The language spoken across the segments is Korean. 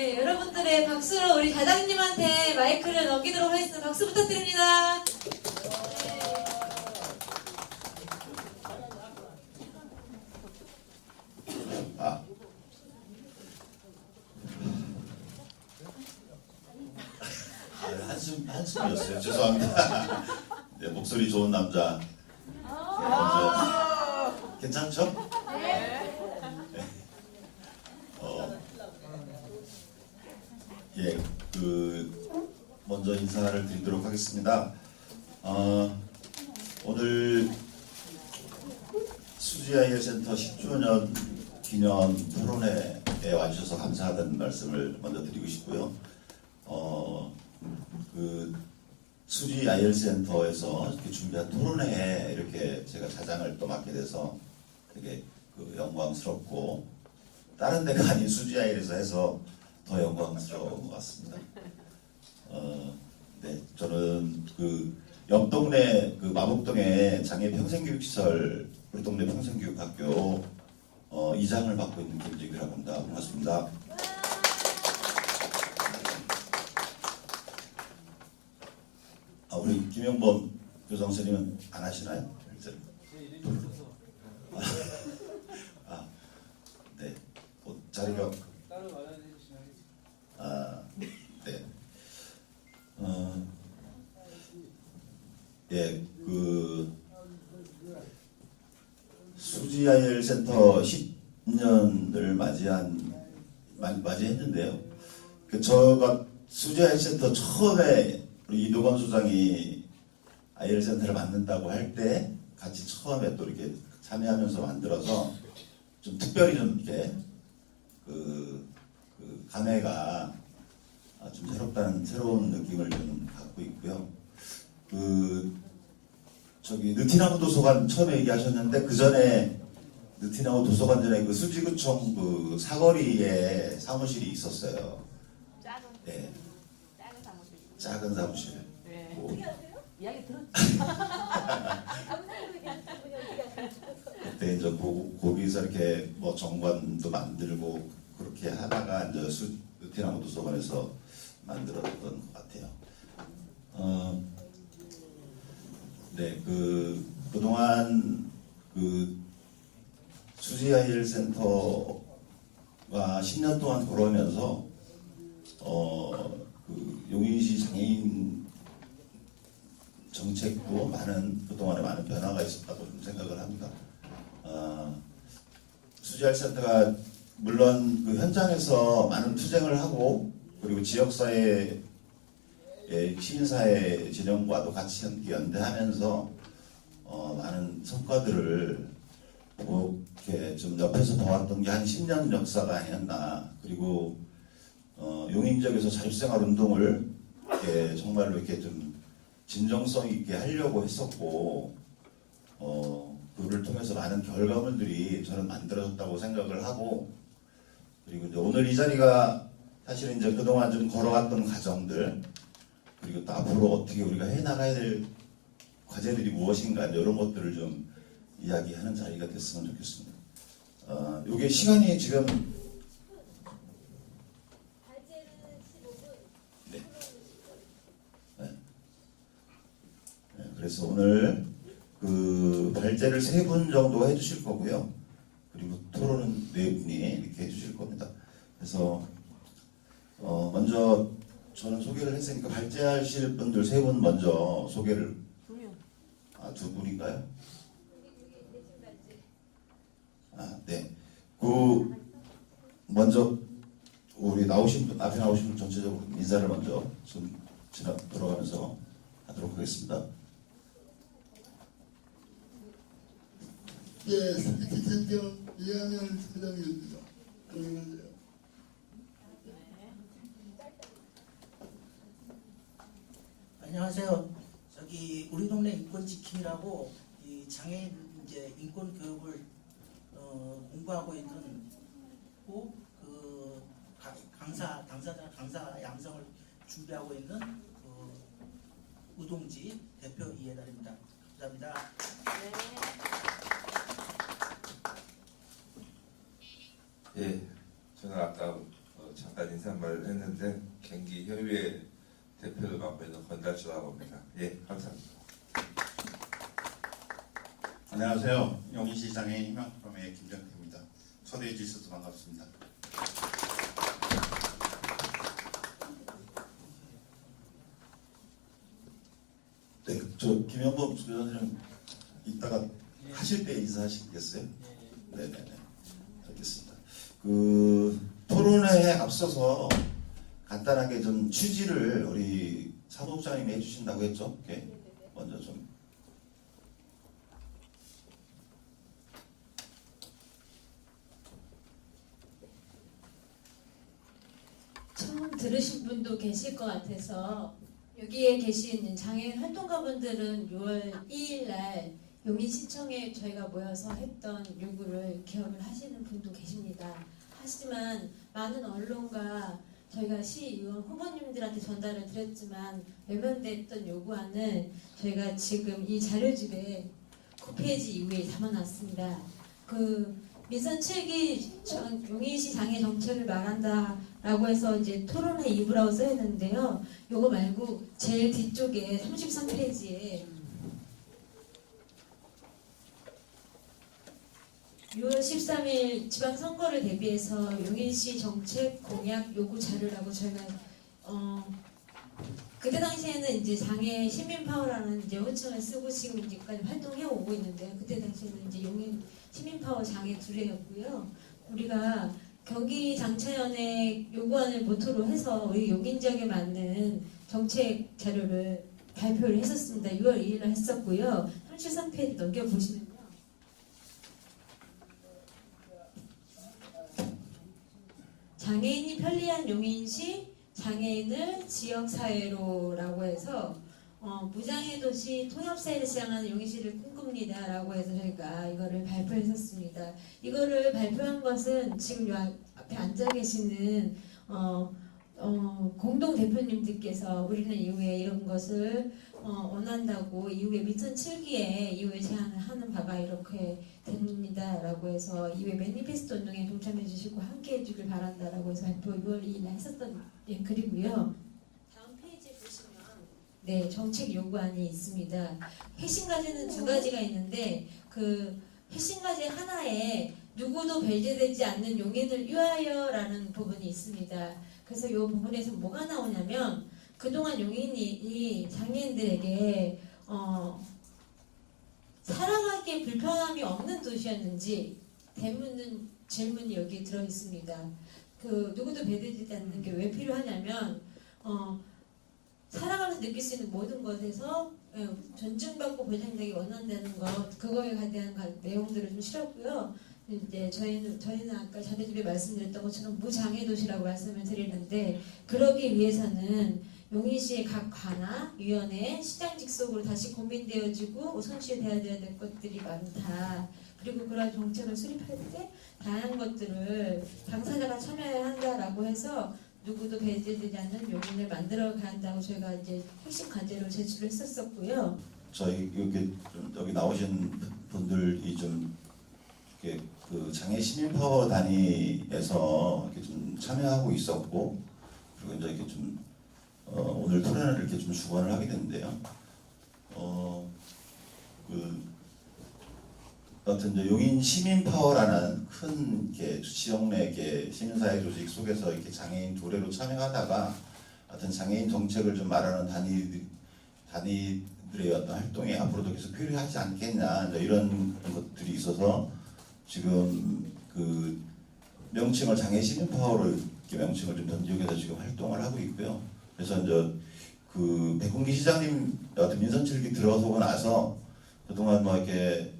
네, 여러분들의 박수로 우리 사장님한테 마이크를 넘기도록 하겠습니다. 박수 부탁드립니다. 한숨이었어요. 죄송합니다. 네, 목소리 좋은 남자. 네, 먼저 괜찮죠? 네. 예, 먼저 인사를 드리도록 하겠습니다. 오늘 수지아이엘센터 10주년 기념 토론회에 와주셔서 감사하다는 말씀을 먼저 드리고 싶고요. 수지 아이엘센터에서 이렇게 준비한 토론회에 이렇게 제가 자장을 또 맡게 돼서 되게 영광스럽고, 다른 데가 아닌 수지 아이엘에서 해서 더 영광스러운 것 같습니다. 네, 저는 옆동네 마곡동에 장애 평생교육시설 우리 동네 평생교육학교 이장을 맡고 있는 김재규라고 합니다. 반갑습니다. 우리 김영범 교장선생님은 안 하시나요? 네. 자리가 따로 마련해 주시면 네. 예, 수지아이엘센터 10년을 맞이했는데요. 저가 수지아이엘센터 처음에 우리 이도건 소장이 아이엘센터를 만든다고 할 때 같이 처음에 또 이렇게 참여하면서 만들어서 좀 특별히 좀 이렇게 감회가 좀 새로운 느낌을 좀 갖고 있고요. 느티나무 도서관 처음에 얘기하셨는데, 그 전에 느티나무 도서관 전에 수지구청 사거리에 사무실이 있었어요. 네. 작은 사무실. 네. 이야기 들었죠? 그때 이제 거기서 이렇게 정관도 만들고 그렇게 하다가 이제 느티나무 도서관에서 만들었던 것 같아요. 네, 그동안 수지아이엘센터가 10년 동안 걸어오면서 용인시 장애인 정책도 그동안에 많은 변화가 있었다고 좀 생각을 합니다. 수지아이엘센터가 물론 현장에서 많은 투쟁을 하고, 그리고 지역사회, 시민사회 진영과도 같이 연대하면서 많은 성과들을 이렇게 좀 옆에서 봐왔던 게 한 10년 역사가 아니었나. 그리고 용인 지역에서 자유생활 운동을 정말로 이렇게 좀 진정성 있게 하려고 했었고, 그를 통해서 많은 결과물들이 저는 만들어졌다고 생각을 하고, 그리고 이제 오늘 이 자리가 사실은 이제 그동안 좀 걸어왔던 과정들, 그리고 또 앞으로 어떻게 우리가 해나가야 될 과제들이 무엇인가, 이런 것들을 좀 이야기하는 자리가 됐으면 좋겠습니다. 요게 시간이 지금 네. 그래서 오늘 발제를 3분 정도 해주실 거고요. 그리고 토론은 4분이 이렇게 해주실 겁니다. 그래서 먼저 저는 소개를 했으니까 발제하실 분들 3분 먼저 소개를. 2명. 2분인가요? 네. 먼저 우리 앞에 나오신 분 전체적으로 인사를 먼저 좀 돌아가면서 하도록 하겠습니다. 예, 수지센터 이한열 사장입니다. 안녕하세요. 안녕하세요. 우리 동네 인권 지킴이라고 이 장애인 인권 교육을 공부하고 있는 강사 양성을 준비하고 있는 우동지 대표 이해달입니다. 감사합니다. 예, 저는 아까 잠깐 인사말을 했는데 경기 협의회 대표를 맡고 있는 권달주라고 합니다. 예, 감사합니다. 안녕하세요. 용인시 장애인 희망포럼의 김정태입니다. 초대해 주셔서 반갑습니다. 네, 저 김현범 수교사님 이따가 하실 때 인사하시겠어요? 네네네, 알겠습니다. 그 토론회에 앞서서 간단하게 좀 취지를 우리 사무국장님이 해주신다고 했죠? 예, 먼저 좀. 처음 들으신 분도 계실 것 같아서 여기에 계신 장애인 활동가분들은 6월 2일 날 용인시청에 저희가 모여서 했던 요구를 기억을 하시는 분도 계십니다. 하지만 많은 언론과 저희가 시의원 후보님들한테 전달을 드렸지만 외면됐던 요구안을 저희가 지금 이 자료집에 9페이지 이후에 담아놨습니다. 그 민선 7기 용인시 장애 정책을 말한다라고 해서 이제 토론회 2부라고 써있는데요. 요거 말고 제일 뒤쪽에 33페이지에 6월 13일 지방선거를 대비해서 용인시 정책 공약 요구 자료라고 저희가 그때 당시에는 이제 장애 시민파워라는 이제 호칭을 쓰고 지금 이제까지 활동해 오고 있는데요. 그때 당시에는 이제 용인 시민파워 장애 둘레였고요. 우리가 경기 장차연의 요구안을 모토로 해서 우리 용인 지역에 맞는 정책 자료를 발표를 했었습니다. 6월 2일날 했었고요. 33페이지 넘겨보시면요. 장애인이 편리한 용인시 장애인을 지역사회로라고 해서 무장애 도시 통합사회를 지향하는 용인시를 꿈꿉니다 라고 해서 저희가 이거를 발표했었습니다. 이거를 발표한 것은 지금 요 앞에 앉아 계시는 공동 대표님들께서 우리는 이후에 이런 것을 원한다고 이후에 민선 7기에 이후에 제안을 하는 바가 이렇게 됩니다 라고 해서 이후에 매니페스토 운동에 동참해 주시고 함께 해주길 바란다 라고 해서 발표 6월 2일에 했었던 글이고요. 다음 페이지에 보시면 네, 정책 요구안이 있습니다. 핵심 과제는 두 가지가 있는데 그 핵심 과제 하나에 누구도 배제되지 않는 용인을 위하여라는 부분이 있습니다. 그래서 이 부분에서 뭐가 나오냐면 그동안 용인이 장애인들에게 살아가기에 불편함이 없는 도시였는지 대묻는 질문이 여기에 들어 있습니다. 그 누구도 배제되지 않는 게 왜 필요하냐면 살아가면서 느낄 수 있는 모든 것에서 존중받고 보장되기 원한다는 것 그거에 대한 내용들을 좀 실었고요. 이제 저희는 아까 자료집에 말씀드렸던 것처럼 무장애 도시라고 말씀을 드리는데 그러기 위해서는 용인시의 각 관아, 위원회, 시장 직속으로 다시 고민되어지고 우선시돼야 될 것들이 많다. 그리고 그러한 정책을 수립할 때 다양한 것들을 당사자가 참여해야 한다라고 해서 누구도 배제되지 않는 용인을 만들어가야 한다고 저희가 이제 핵심 과제로 제출을 했었었고요. 저희 여기 나오신 분들이 좀 이렇게 그 장애 시민 파워 단위에서 이렇게 좀 참여하고 있었고 그리고 이제 이렇게 좀 오늘 토론회를 이렇게 좀 주관을 하게 됐는데요. 어떤 이제 용인 시민 파워라는 큰 이렇게 지역 내 이렇게 시민사회 조직 속에서 이렇게 장애인 도래로 참여하다가 어떤 장애인 정책을 좀 말하는 단위들의 어떤 활동이 앞으로도 계속 필요하지 않겠냐 이런 것들이 있어서 지금 그 명칭을 장애 시민 파워로 이렇게 명칭을 좀 변경해서 지금 활동을 하고 있고요. 그래서 이제 그 백운기 시장님 어떤 민선 7기 들어서고 나서 그동안 뭐 이렇게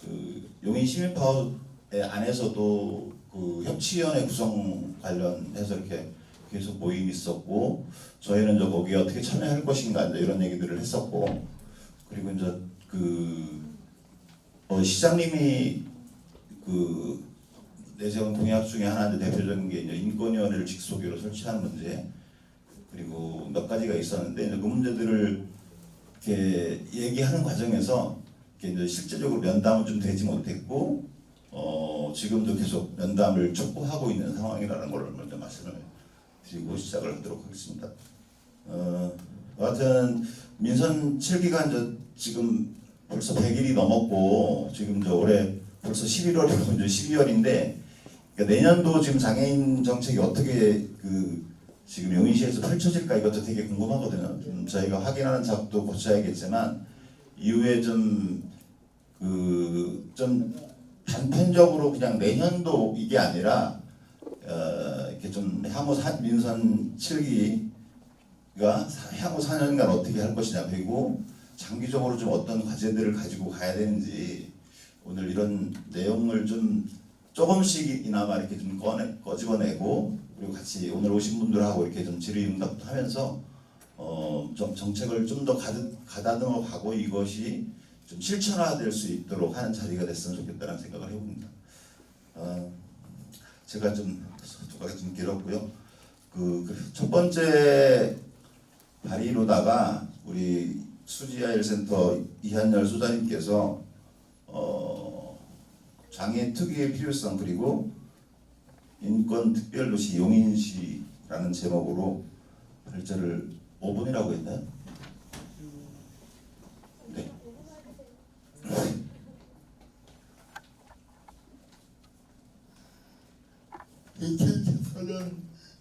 그 용인 시민 파워 안에서도 그 협치위원회 구성 관련해서 이렇게 계속 모임이 있었고 저희는 이제 거기에 어떻게 참여할 것인가 이제 이런 얘기들을 했었고 그리고 이제 그 시장님이 그 내세운 공약 중에 하나 이제 대표적인 게 이제 인권위원회를 직속으로 설치하는 문제 그리고 몇 가지가 있었는데 이제 그 문제들을 이렇게 얘기하는 과정에서 이제 실제적으로 면담은 좀 되지 못했고 지금도 계속 면담을 촉구하고 있는 상황이라는 걸 먼저 말씀을 드리고 시작을 하도록 하겠습니다. 여하튼 민선 7기가 이제 지금 벌써 100일이 넘었고 지금 저 올해 벌써 11월이고 이제 12월인데 그러니까 내년도 지금 장애인 정책이 어떻게 지금 용인시에서 펼쳐질까 이것도 되게 궁금하거든요. 좀 저희가 확인하는 작업도 거쳐야겠지만 이후에 좀 단편적으로 그냥 내년도 이게 아니라 이렇게 좀 향후 민선 7기가 향후 4년간 어떻게 할 것이냐 그리고 장기적으로 좀 어떤 과제들을 가지고 가야 되는지 오늘 이런 내용을 좀 조금씩이나마 이렇게 좀 꺼집어내고 그리고 같이 오늘 오신 분들하고 이렇게 좀 질의응답도 하면서 좀 정책을 좀 더 가다듬어 가고 이것이 좀 실천화될 수 있도록 하는 자리가 됐으면 좋겠다는 생각을 해봅니다. 제가 좀 소개가 좀 길었고요. 첫 번째 발의로다가 우리 수지아일센터 이한열 소장님께서 장애 특유의 필요성 그리고 인권 특별도시 용인시라는 제목으로 발제를 5분이라고 했나요? 네. 2018년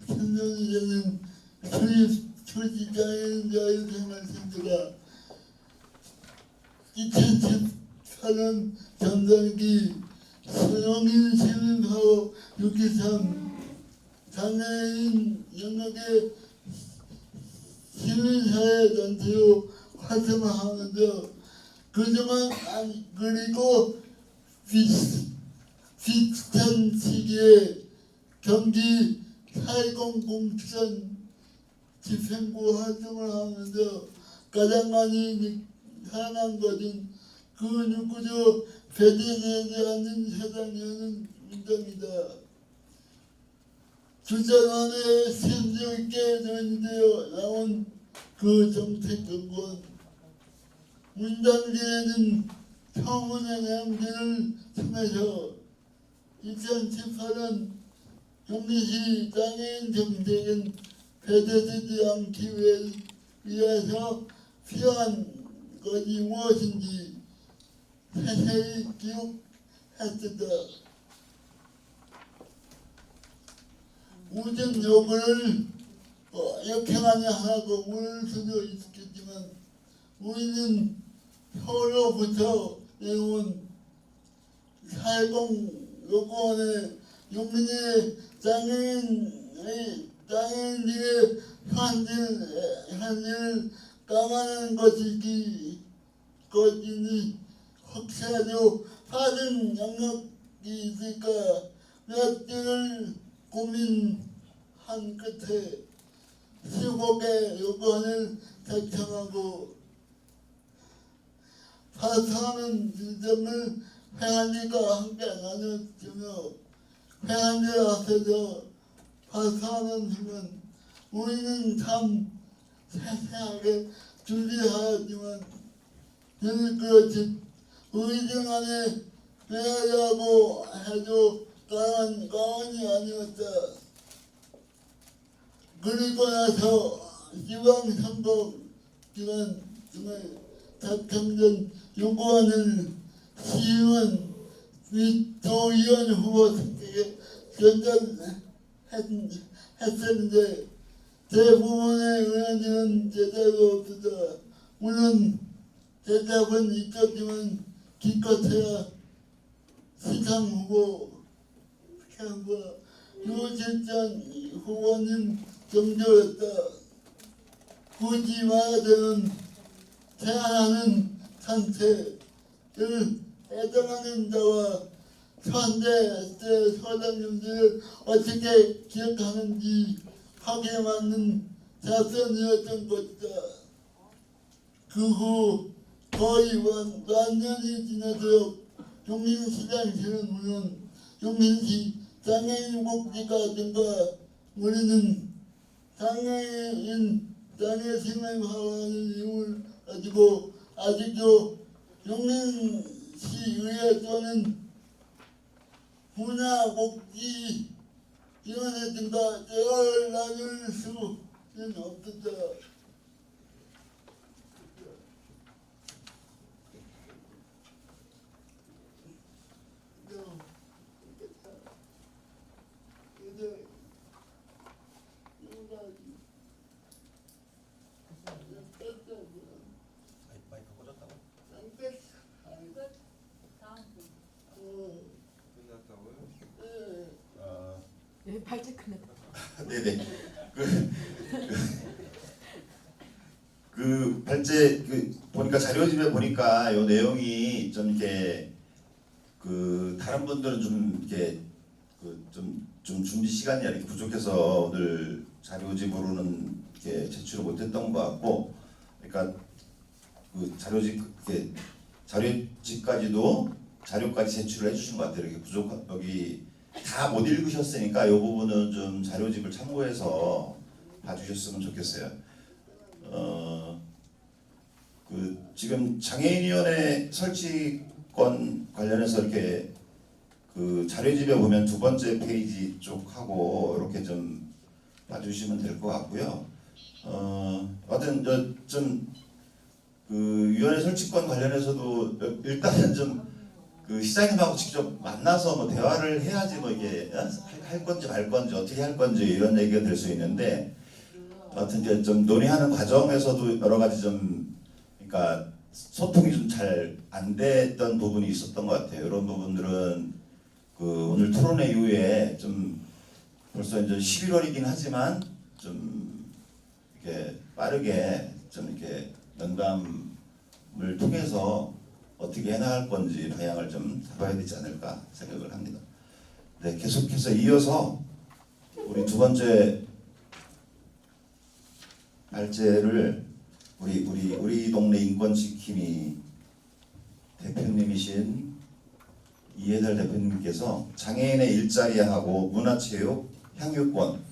신년이라는 초지장애인 자유생활센터가 2018년 전반기 소용인 시민사업 6.23 장애인 영역의 시민사회 단체로 활성화하면서 그동안 그리고 비슷한 시기에 경기 4.10 공천 집행부 활동을 하면서 가장 많이 사랑한 것은 그 누구도 배제되지 않는 세상이라는 문장이다. 주전 안에 심도 있게 논의되어 나온 그 정책 근본 문장들에는 청문회 내용들을 통해서 2018년 용인시 장애인 정책은 배제되지 않기 위해서 필요한 것이 무엇인지 세세히 기록했다. 모든 요구를 이렇게 많이 하고 물 수도 있겠지만 우리는 서로부터 내온 4.10 요구원에 용인의 장애인들의 현실을 감안하는 것이니 혹시라도 다른 영역이 있을까 몇 주를 고민한 끝에 15개 요건을 작성하고 파트하는 지점을 회원들과 함께 나눠주며 회원들 앞에서 파트하는 순간 우리는 참 세세하게 준비하였지만 저는 그렇듯 의정 안에 빼야라고 해도 가만이 아니었다. 그리고 나서 지방선거 기간 중에 작성된 요구안을 시의원 및 도의원 후보 선택에 전달했었는데 대부분의 의원들은 제대로 없었다. 물론 대답은 있었지만 기껏해야 시장 후보 유실장 후보님 정도였다. 굳이 말하자면 제안하는 상태를 해당하는 자와 현대 소장님들을 어떻게 기억하는지 하게 맞는 답변이었던 것이다. 그 후 거의 완년이 지나도록 용인시장실은 물론 용인시 장애인복지가 등과 우리는 장애인 장애생활화하는 이유를 가지고 아직도 용인시의회 또는 문화복지 지원했습니다. 제가 나눌 수는 없었다. 마이크 꺼졌다고? 끝났다고요? 예, 발제 끝났다. 네네. 그 발제 보니까 자료집에 보니까 요 내용이 좀 이렇게 그 다른 분들은 좀 이렇게 좀 준비 시간이 이렇게 부족해서 오늘 자료집으로는 이렇게 제출을 못했던 것 같고, 그러니까 그 자료집까지도 자료까지 제출을 해주신 것 같아요. 이렇게 부족 여기 다 못 읽으셨으니까 이 부분은 좀 자료집을 참고해서 봐주셨으면 좋겠어요. 그 지금 장애인위원회 설치권 관련해서 이렇게 그 자료집에 보면 두 번째 페이지 쪽하고 이렇게 좀 봐주시면 될 것 같고요. 하여튼 그 위원회 설치권 관련해서도 일단은 좀 그 시장님하고 직접 만나서 뭐 대화를 해야지 뭐 이게 할 건지 말 건지 어떻게 할 건지 이런 얘기가 될 수 있는데, 하여튼 이제 좀 논의하는 과정에서도 여러 가지 좀 그러니까 소통이 좀 잘 안 됐던 부분이 있었던 것 같아요. 이런 부분들은 그 오늘 토론회 이후에 좀 벌써 이제 11월이긴 하지만 좀 이렇게 빠르게 좀 이렇게 면담을 통해서 어떻게 해나갈 건지 방향을 좀 잡아야 되지 않을까 생각을 합니다. 네, 계속해서 이어서 우리 두 번째 발제를 우리 동네 인권지킴이 대표님이신 이해달 대표님께서 장애인의 일자리하고 문화체육, 향유권,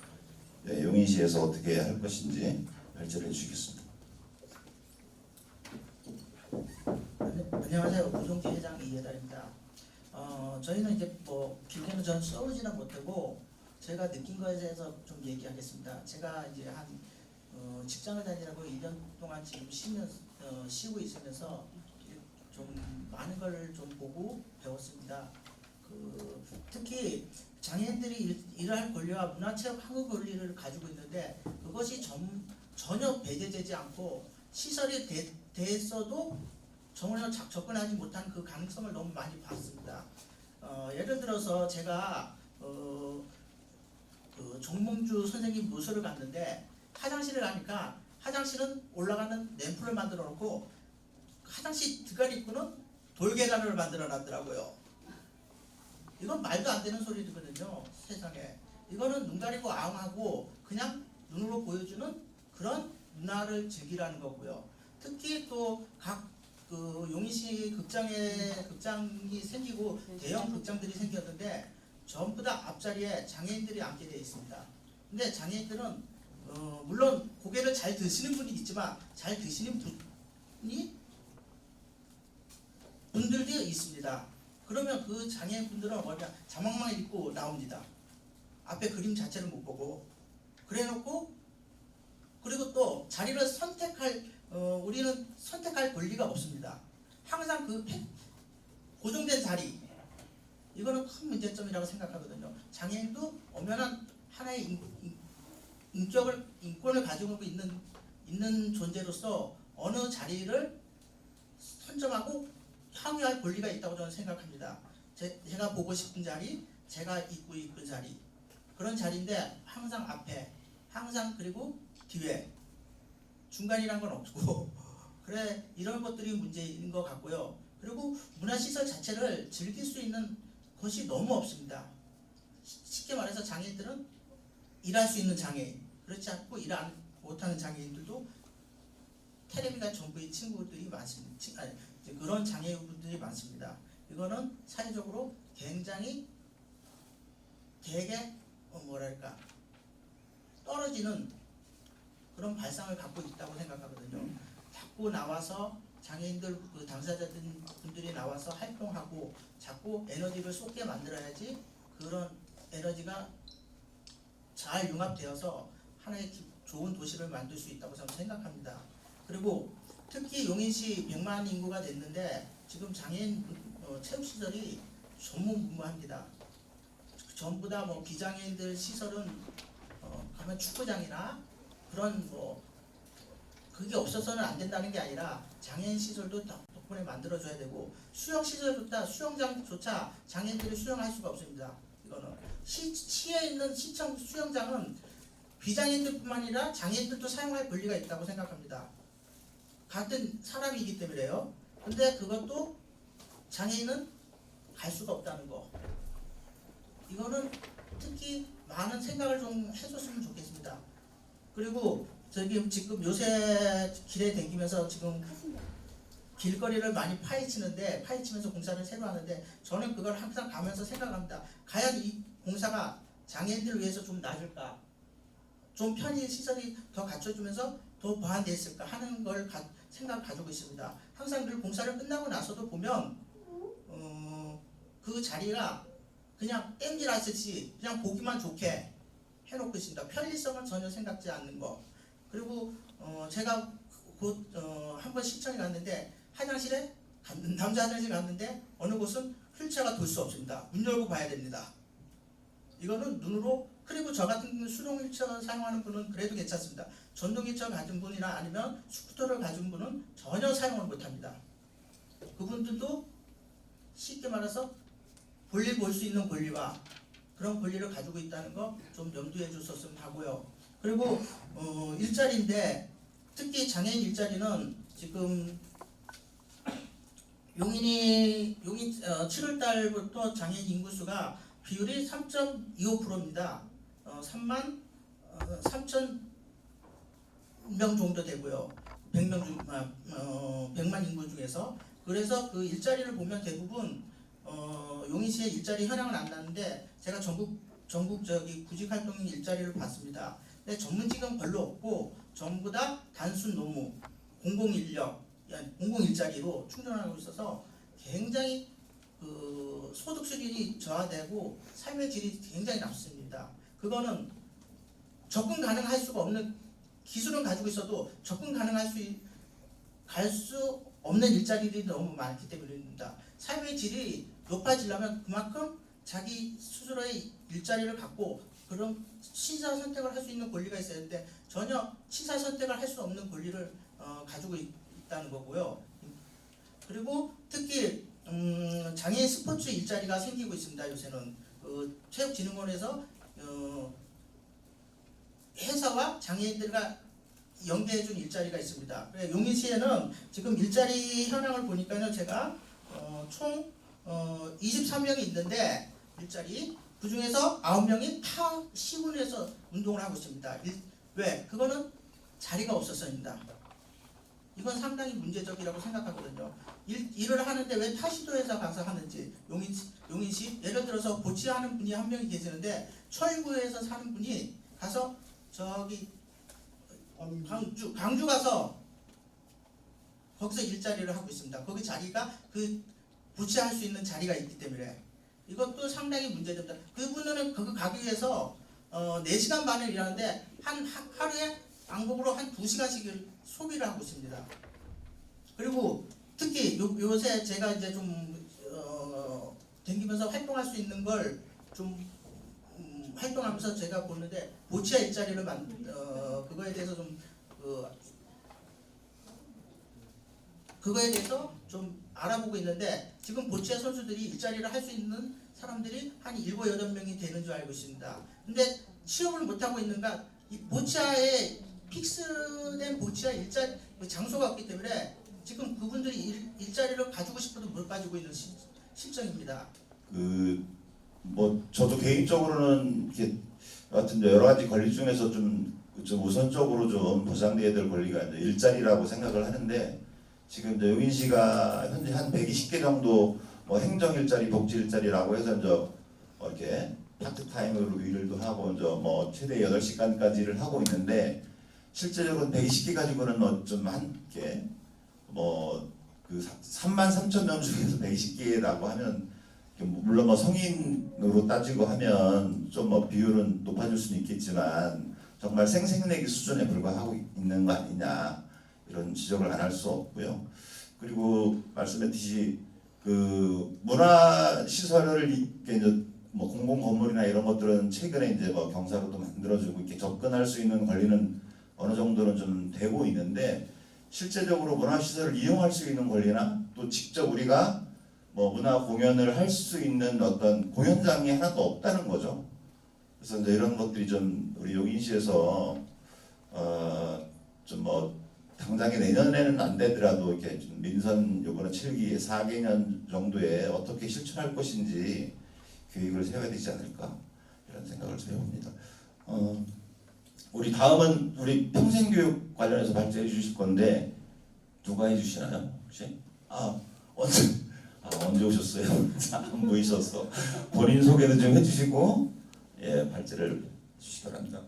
네, 용인시에서 어떻게 할 것인지 발제를 해주시겠습니다. 안녕하세요. 우종지 회장 이해달입니다. 저희는 이제 뭐 길게는 전 써오지는 못하고 제가 느낀 것에 대해서 좀 얘기하겠습니다. 제가 이제 한 직장을 다니라고 1년 동안 지금 쉬고 있으면서 좀 많은 걸 좀 보고 배웠습니다. 특히 장애인들이 일할 권리와 문화체육 항의 권리를 가지고 있는데 그것이 전혀 배제되지 않고 시설이 됐어도 전혀 접근하지 못한 그 가능성을 너무 많이 봤습니다. 예를 들어서 제가 그 정몽주 선생님 묘소를 갔는데 화장실을 가니까 화장실은 올라가는 램프를 만들어 놓고 화장실 들어갈 입구는 돌계단을 만들어 놨더라고요. 이건 말도 안 되는 소리거든요. 세상에. 이거는 눈 가리고 아웅하고 그냥 눈으로 보여주는 그런 문화를 즐기라는 거고요. 특히 또 각 그 용인시 극장이 생기고 대형 극장들이 생겼는데 전부 다 앞자리에 장애인들이 앉게 되어 있습니다. 근데 장애인들은 물론 고개를 잘 드시는 분이 있지만 잘 드시는 분들도 있습니다. 그러면 그 장애인분들은 뭐냐 자막만 입고 나옵니다. 앞에 그림 자체를 못 보고 그래놓고 그리고 또 자리를 우리는 선택할 권리가 없습니다. 항상 그 고정된 자리 이거는 큰 문제점이라고 생각하거든요. 장애인도 엄연한 하나의 인권을 가지고 있는 존재로서 어느 자리를 선점하고 향유할 권리가 있다고 저는 생각합니다. 제가 보고 싶은 자리, 제가 입고 있는 자리 그런 자리인데 항상 앞에, 항상 그리고 뒤에 중간이란 건 없고 그래 이런 것들이 문제인 것 같고요. 그리고 문화시설 자체를 즐길 수 있는 것이 너무 없습니다. 쉽게 말해서 장애인들은 일할 수 있는 장애인, 그렇지 않고 일 못하는 장애인들도 테레비가 전부의 친구들이 많습니다. 그런 장애인분들이 많습니다. 이거는 사회적으로 굉장히 되게 뭐랄까 떨어지는 그런 발상을 갖고 있다고 생각하거든요. 자꾸 나와서 장애인들 그 당사자분들이 나와서 활동하고 자꾸 에너지를 쏟게 만들어야지 그런 에너지가 잘 융합되어서 하나의 좋은 도시를 만들 수 있다고 저는 생각합니다. 그리고 특히 용인시 100만 인구가 됐는데 지금 장애인 체육시설이 전무후무합니다. 전부 다 뭐 비장애인들 시설은 가면 축구장이나 그런 뭐 그게 없어서는 안 된다는 게 아니라 장애인 시설도 덕분에 만들어줘야 되고 수영 시설부터 수영장조차 장애인들이 수영할 수가 없습니다. 이거는 시에 있는 시청 수영장은 비장애인들뿐만 아니라 장애인들도 사용할 권리가 있다고 생각합니다. 같은 사람이기 때문에요. 근데 그것도 장애인은 갈 수가 없다는 거. 이거는 특히 많은 생각을 좀 해줬으면 좋겠습니다. 그리고 저기 지금 요새 길에 다니면서 지금 길거리를 많이 파헤치면서 공사를 새로 하는데 저는 그걸 항상 가면서 생각합니다. 과연 이 공사가 장애인들을 위해서 좀 나아질까? 좀 편의 시설이 더 갖춰주면서 더 보완됐을까 하는 걸 생각 가지고 있습니다. 항상 늘 공사를 끝나고 나서도 보면 그 자리가 그냥 땜질하듯이 그냥 보기만 좋게 해놓고 있습니다. 편리성은 전혀 생각지 않는 거. 그리고 제가 곧 한번 시청에 갔는데 남자 화장실 갔는데 어느 곳은 휠체어가 돌 수 없습니다. 문 열고 봐야 됩니다. 이거는 눈으로. 그리고 저 같은 수동 휠체어 사용하는 분은 그래도 괜찮습니다. 전동 휠체어 가진 분이나 아니면 스쿠터를 가진 분은 전혀 사용을 못합니다. 그분들도 쉽게 말해서 볼일 볼 수 있는 권리와 그런 권리를 가지고 있다는 거 좀 염두에 줬었으면 하고요. 그리고 일자리인데 특히 장애인 일자리는 지금 용인 7월 달부터 장애인 인구수가 비율이 3.25%입니다. 3만 3천 명 정도 되고요. 100만 인구 중에서. 그래서 그 일자리를 보면 대부분 용인시에 일자리 현황은 안 나는데 제가 전국 저기 구직 활동 일자리를 봤습니다. 근데 전문직은 별로 없고 전부 다 단순 노무, 공공 일자리로 충전하고 있어서 굉장히 그 소득 수준이 저하되고 삶의 질이 굉장히 낮습니다. 그거는 접근 가능할 수가 없는 기술은 가지고 있어도 접근 가능할 갈 수 없는 일자리들이 너무 많기 때문입니다. 삶의 질이 높아지려면 그만큼 자기 스스로의 일자리를 갖고 그런 취사 선택을 할 수 있는 권리가 있어야 되는데 전혀 취사 선택을 할 수 없는 권리를 가지고 있다는 거고요. 그리고 특히 장애인 스포츠 일자리가 생기고 있습니다. 요새는 체육진흥원에서 회사와 장애인들과 연계해준 일자리가 있습니다. 용인시에는 지금 일자리 현황을 보니까요, 제가 총 23명이 있는데 일자리 그 중에서 9명이 타 시군에서 운동을 하고 있습니다. 왜? 그거는 자리가 없었습니다. 이건 상당히 문제적이라고 생각하거든요. 일을 하는데 왜 타시도에서 가서 하는지 용인시 예를 들어서 고치하는 분이 한 명이 계시는데 철구에서 사는 분이 가서 저기 강주 가서 거기서 일자리를 하고 있습니다. 거기 자리가 부채할 수 있는 자리가 있기 때문에 이것도 상당히 문제됩니다. 그분은 거기 가기 위해서 4시간 반을 일하는데 하루에 왕복으로 한 2시간씩 소비를 하고 있습니다. 그리고 특히 요새 제가 이제 좀 댕기면서 활동할 수 있는 걸 좀 활동하면서 제가 보는데 보치아 일자리를 그거에 대해서 그거에 대해서 좀 알아보고 있는데 지금 보치아 선수들이 일자리를 할 수 있는 사람들이 한 7, 8명이 되는 줄 알고 있습니다. 근데 취업을 못하고 있는가 이 보치아에 픽스된 보치아 일자리 장소가 없기 때문에 지금 그분들이 일자리를 가지고 싶어도 못 가지고 있는 실정입니다. 뭐 저도 개인적으로는 이렇게 같은 여러 가지 권리 중에서 좀 우선적으로 좀 보장돼야 될 권리가 이제 일자리라고 생각을 하는데 지금 이제 용인시가 현재 한 120개 정도 뭐 행정 일자리, 복지 일자리라고 해서 이제 이렇게 파트타임으로 일도 하고 이제 뭐 최대 8시간까지 를 하고 있는데 실제적으로 120개 가지고는 좀 한게 뭐 그 33,000명 중에서 120개라고 하면 물론 뭐 성인으로 따지고 하면 좀 뭐 비율은 높아질 수는 있겠지만 정말 생색내기 수준에 불과하고 있는 거 아니냐 이런 지적을 안 할 수 없고요. 그리고 말씀했듯이 그 문화 시설을 이렇게 이제 뭐 공공 건물이나 이런 것들은 최근에 이제 뭐 경사로도 만들어주고 이렇게 접근할 수 있는 권리는 어느 정도는 좀 되고 있는데 실제적으로 문화 시설을 이용할 수 있는 권리나 또 직접 우리가 뭐 문화 공연을 할 수 있는 어떤 공연장이 하나도 없다는 거죠. 그래서 이제 이런 것들이 좀 우리 용인시에서 좀 뭐 당장에 내년에는 안 되더라도 이렇게 좀 민선 요번에 7기 4개년 정도에 어떻게 실천할 것인지 계획을 세워야 되지 않을까 이런 생각을 해봅니다. 우리 다음은 우리 평생교육 관련해서 발제해 주실 건데 누가 해주시나요 혹시? 언제 오셨어요? 안 보이셨어. 본인 소개도 좀 해주시고 예 발제를 주시기 바랍니다.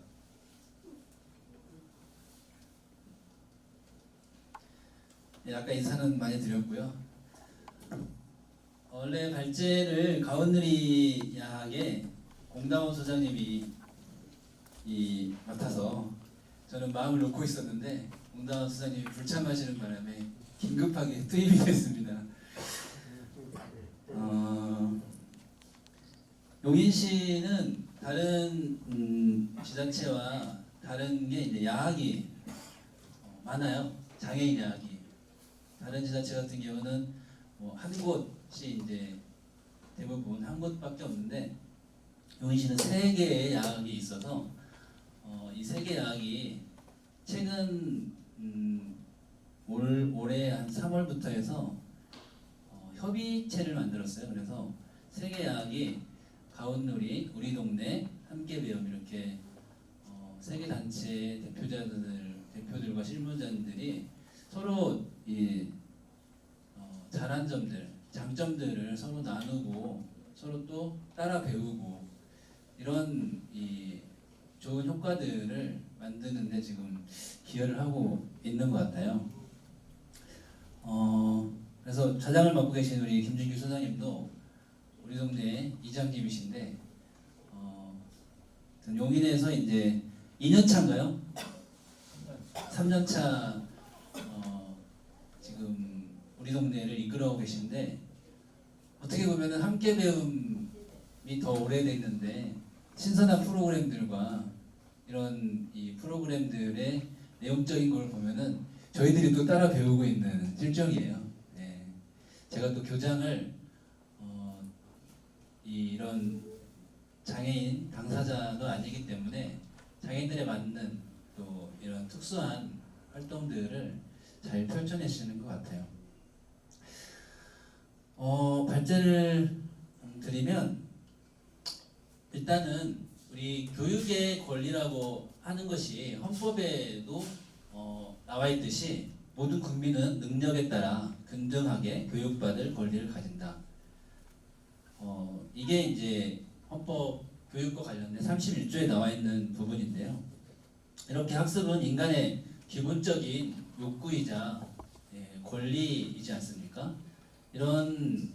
예, 아까 인사는 많이 드렸고요. 원래 발제를 가온누리 야학의 공다원 소장님이 맡아서 저는 마음을 놓고 있었는데 공다원 소장님이 불참하시는 바람에 긴급하게 투입이 됐습니다. 용인시는 다른 지자체와 다른 게 이제 야학이 많아요. 장애인 야학이. 다른 지자체 같은 경우는 뭐 한 곳이 이제 대부분 한 곳밖에 없는데 용인시는 3개의 야학이 있어서 이 3개 야학이 최근 올해 한 3월부터 해서 협의체를 만들었어요. 그래서 3개 야학이 가온누리, 우리 동네, 함께 배움 이렇게 3개 단체 대표들과 실무자들이 서로 이 잘한 점들, 장점들을 서로 나누고 서로 또 따라 배우고 이런 이 좋은 효과들을 만드는데 지금 기여를 하고 있는 것 같아요. 그래서 자장을 맡고 계신 우리 김준규 소장님도 우리 동네 이장님이신데 용인에서 이제 2년 차인가요? 3년 차 지금 우리 동네를 이끌어오고 계신데 어떻게 보면은 함께 배움이 더 오래됐는데 신선한 프로그램들과 이런 이 프로그램들의 내용적인 걸 보면은 저희들이 또 따라 배우고 있는 실정이에요. 네. 제가 또 교장을 이런 장애인 당사자도 아니기 때문에 장애인들에 맞는 또 이런 특수한 활동들을 잘 펼쳐내시는 것 같아요. 발제를 드리면 일단은 우리 교육의 권리라고 하는 것이 헌법에도 나와 있듯이 모든 국민은 능력에 따라 균등하게 교육받을 권리를 가진다. 이게 이제 헌법 교육과 관련된 31조에 나와 있는 부분인데요. 이렇게 학습은 인간의 기본적인 욕구이자 권리이지 않습니까? 이런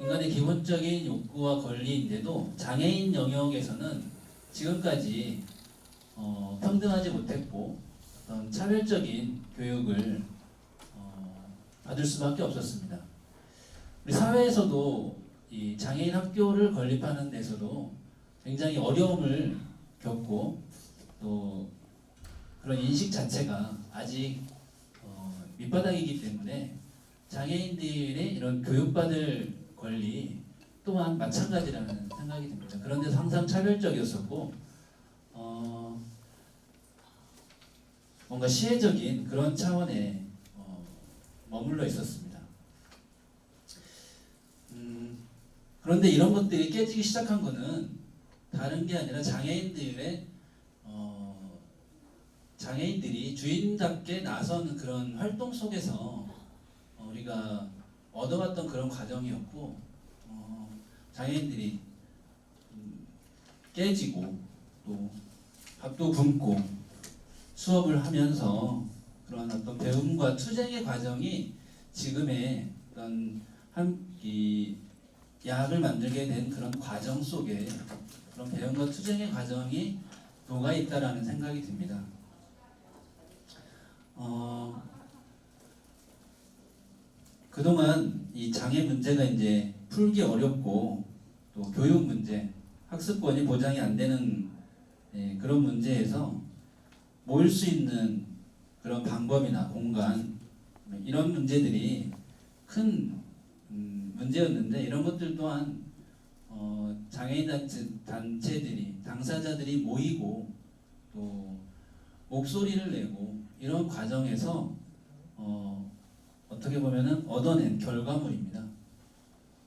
인간의 기본적인 욕구와 권리인데도 장애인 영역에서는 지금까지 평등하지 못했고 어떤 차별적인 교육을 받을 수밖에 없었습니다. 우리 사회에서도 이 장애인 학교를 건립하는 데서도 굉장히 어려움을 겪고 또 그런 인식 자체가 아직 밑바닥이기 때문에 장애인들의 이런 교육받을 권리 또한 마찬가지라는 생각이 듭니다. 그런 데서 항상 차별적이었었고 뭔가 시혜적인 그런 차원에 머물러 있었습니다. 그런데 이런 것들이 깨지기 시작한 거는 다른 게 아니라 장애인들이 주인답게 나서는 그런 활동 속에서 우리가 얻어갔던 그런 과정이었고 장애인들이 깨지고 또 밥도 굶고 수업을 하면서 그런 어떤 배움과 투쟁의 과정이 지금의 어떤 약을 만들게 된 그런 과정 속에 그런 배움과 투쟁의 과정이 녹아 있다라는 생각이 듭니다. 그동안 이 장애 문제가 이제 풀기 어렵고 또 교육 문제, 학습권이 보장이 안 되는 그런 문제에서 모일 수 있는 그런 방법이나 공간 이런 문제들이 큰 문제였는데 이런 것들 또한 장애인 단체들이 당사자들이 모이고 또 목소리를 내고 이런 과정에서 어떻게 보면은 얻어낸 결과물입니다.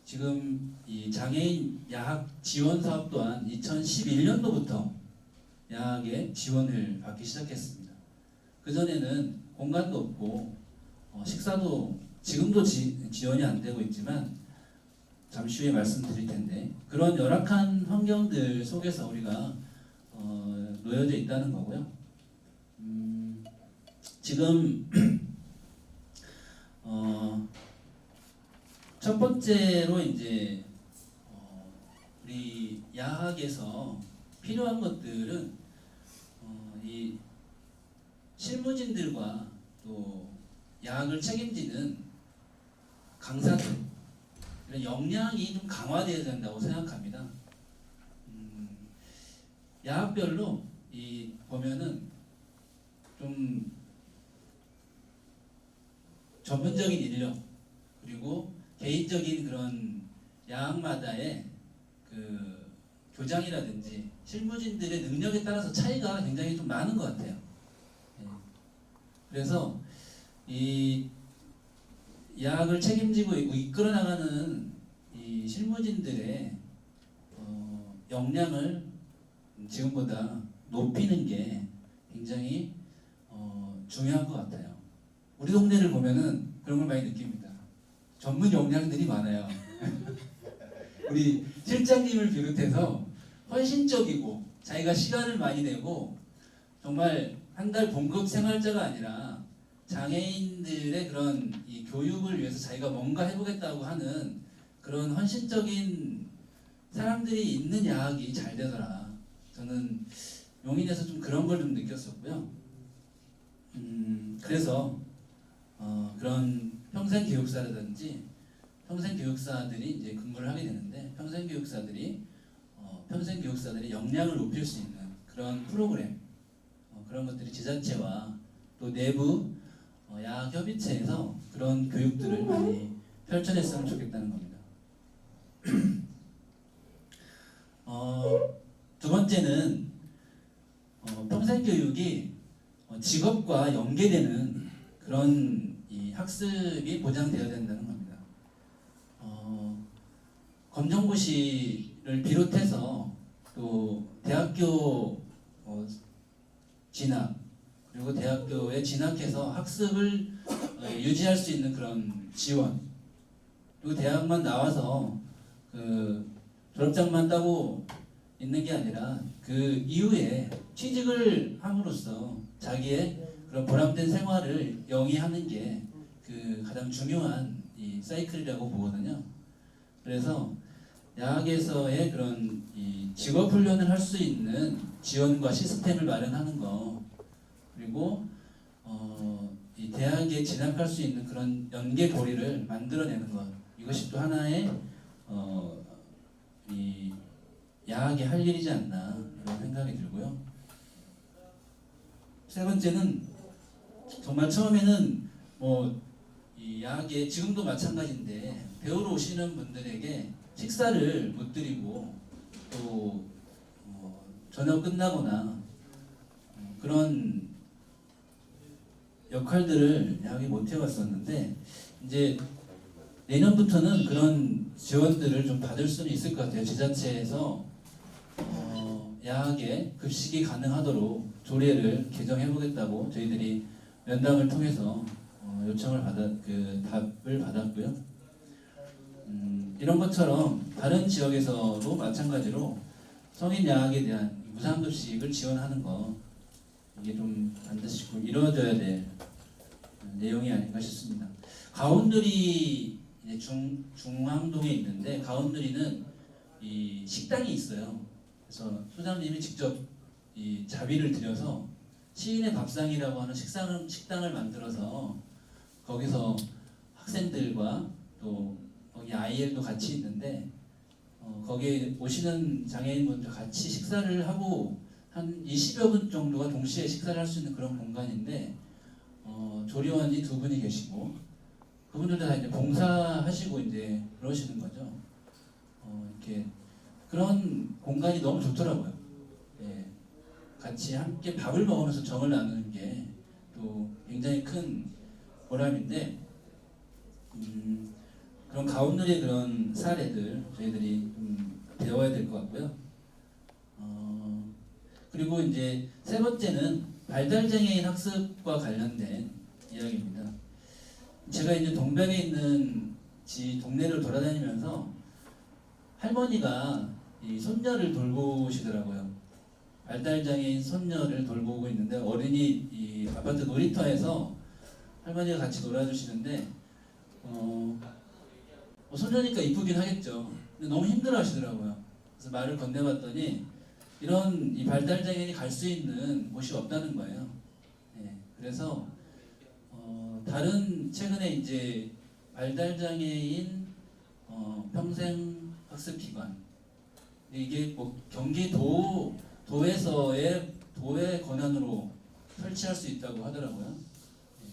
지금 이 장애인 야학 지원 사업 또한 2011년도부터 야학에 지원을 받기 시작했습니다. 그 전에는 공간도 없고 식사도 지금도 지원이 안 되고 있지만 잠시 후에 말씀드릴 텐데 그런 열악한 환경들 속에서 우리가 놓여져 있다는 거고요. 지금 첫 번째로 이제 우리 야학에서 필요한 것들은 이 실무진들과 또 야학을 책임지는 강사들 이런 역량이 좀 강화되어야 된다고 생각합니다. 야학별로 이 보면은 좀 전문적인 인력 그리고 개인적인 그런 야학마다의 그 교장이라든지 실무진들의 능력에 따라서 차이가 굉장히 좀 많은 것 같아요. 그래서 이 야학을 책임지고 이끌어 나가는 이 실무진들의 역량을 지금보다 높이는 게 굉장히 중요한 것 같아요. 우리 동네를 보면은 그런 걸 많이 느낍니다. 전문 역량들이 많아요. 우리 실장님을 비롯해서 헌신적이고 자기가 시간을 많이 내고 정말 한 달 봉급 생활자가 아니라 장애인들의 그런 이 교육을 위해서 자기가 뭔가 해보겠다고 하는 그런 헌신적인 사람들이 있는 야학이 잘 되더라. 저는 용인에서 좀 그런 걸 좀 느꼈었고요. 그래서 그런 평생교육사라든지 평생교육사들이 이제 근무를 하게 되는데 평생교육사들이 역량을 높일 수 있는 그런 프로그램 그런 것들이 지자체와 또 내부 야학협의체에서 그런 교육들을 많이 펼쳐냈으면 좋겠다는 겁니다. 두 번째는 평생교육이 직업과 연계되는 그런 이 학습이 보장되어야 된다는 겁니다. 검정고시를 비롯해서 또 대학교 진학 그리고 대학교에 진학해서 학습을 유지할 수 있는 그런 지원 그리고 대학만 나와서 그 졸업장만 따고 있는 게 아니라 그 이후에 취직을 함으로써 자기의 그런 보람된 생활을 영위하는 게 그 가장 중요한 이 사이클이라고 보거든요. 그래서 야학에서의 그런 이 직업 훈련을 할 수 있는 지원과 시스템을 마련하는 거 그리고 이 대학에 진학할 수 있는 그런 연계고리를 만들어내는 것 이것이 또 하나의 이 야학의 할 일이지 않나 이런 생각이 들고요. 세 번째는 정말 처음에는 이 야학에 지금도 마찬가지인데 배우러 오시는 분들에게 식사를 못 드리고 또 저녁 끝나거나 그런 역할들을 야학이 못 해왔었는데 이제 내년부터는 그런 지원들을 좀 받을 수는 있을 것 같아요. 지자체에서 야학에 급식이 가능하도록 조례를 개정해보겠다고 저희들이 면담을 통해서 요청을 답을 받았고요. 이런 것처럼 다른 지역에서도 마찬가지로 성인 야학에 대한 무상급식을 지원하는 거 이게 좀 반드시 이루어져야 될 내용이 아닌가 싶습니다. 가온들이 이제 중앙동에 있는데 가운누리는 이 식당이 있어요. 그래서 소장님이 직접 이 자비를 들여서 시인의 밥상이라고 하는 식당을 만들어서 거기서 학생들과 또 거기 IL도 같이 있는데 거기에 오시는 장애인분들 같이 식사를 하고 한 20여 분 정도가 동시에 식사를 할 수 있는 그런 공간인데 조리원이 2분이 계시고 그분들도 다 이제 봉사하시고 이제 그러시는 거죠. 이렇게 그런 공간이 너무 좋더라고요. 예, 같이 함께 밥을 먹으면서 정을 나누는 게 또 굉장히 큰 보람인데 그런 가운누리의 그런 사례들 저희들이 좀 배워야 될 것 같고요. 그리고 이제 세 번째는 발달장애인 학습과 관련된 이야기입니다. 제가 이제 동백에 있는 동네를 돌아다니면서 할머니가 이 손녀를 돌보시더라고요. 발달장애인 손녀를 돌보고 있는데 어린이 이 아파트 놀이터에서 할머니가 같이 놀아주시는데 손녀니까 이쁘긴 하겠죠. 근데 너무 힘들어하시더라고요. 그래서 말을 건네봤더니 이런 이 발달장애인이 갈 수 있는 곳이 없다는 거예요. 예, 그래서 다른 최근에 이제 발달장애인 평생학습기관 이게 뭐 경기도에서의 도의 권한으로 설치할 수 있다고 하더라고요. 예,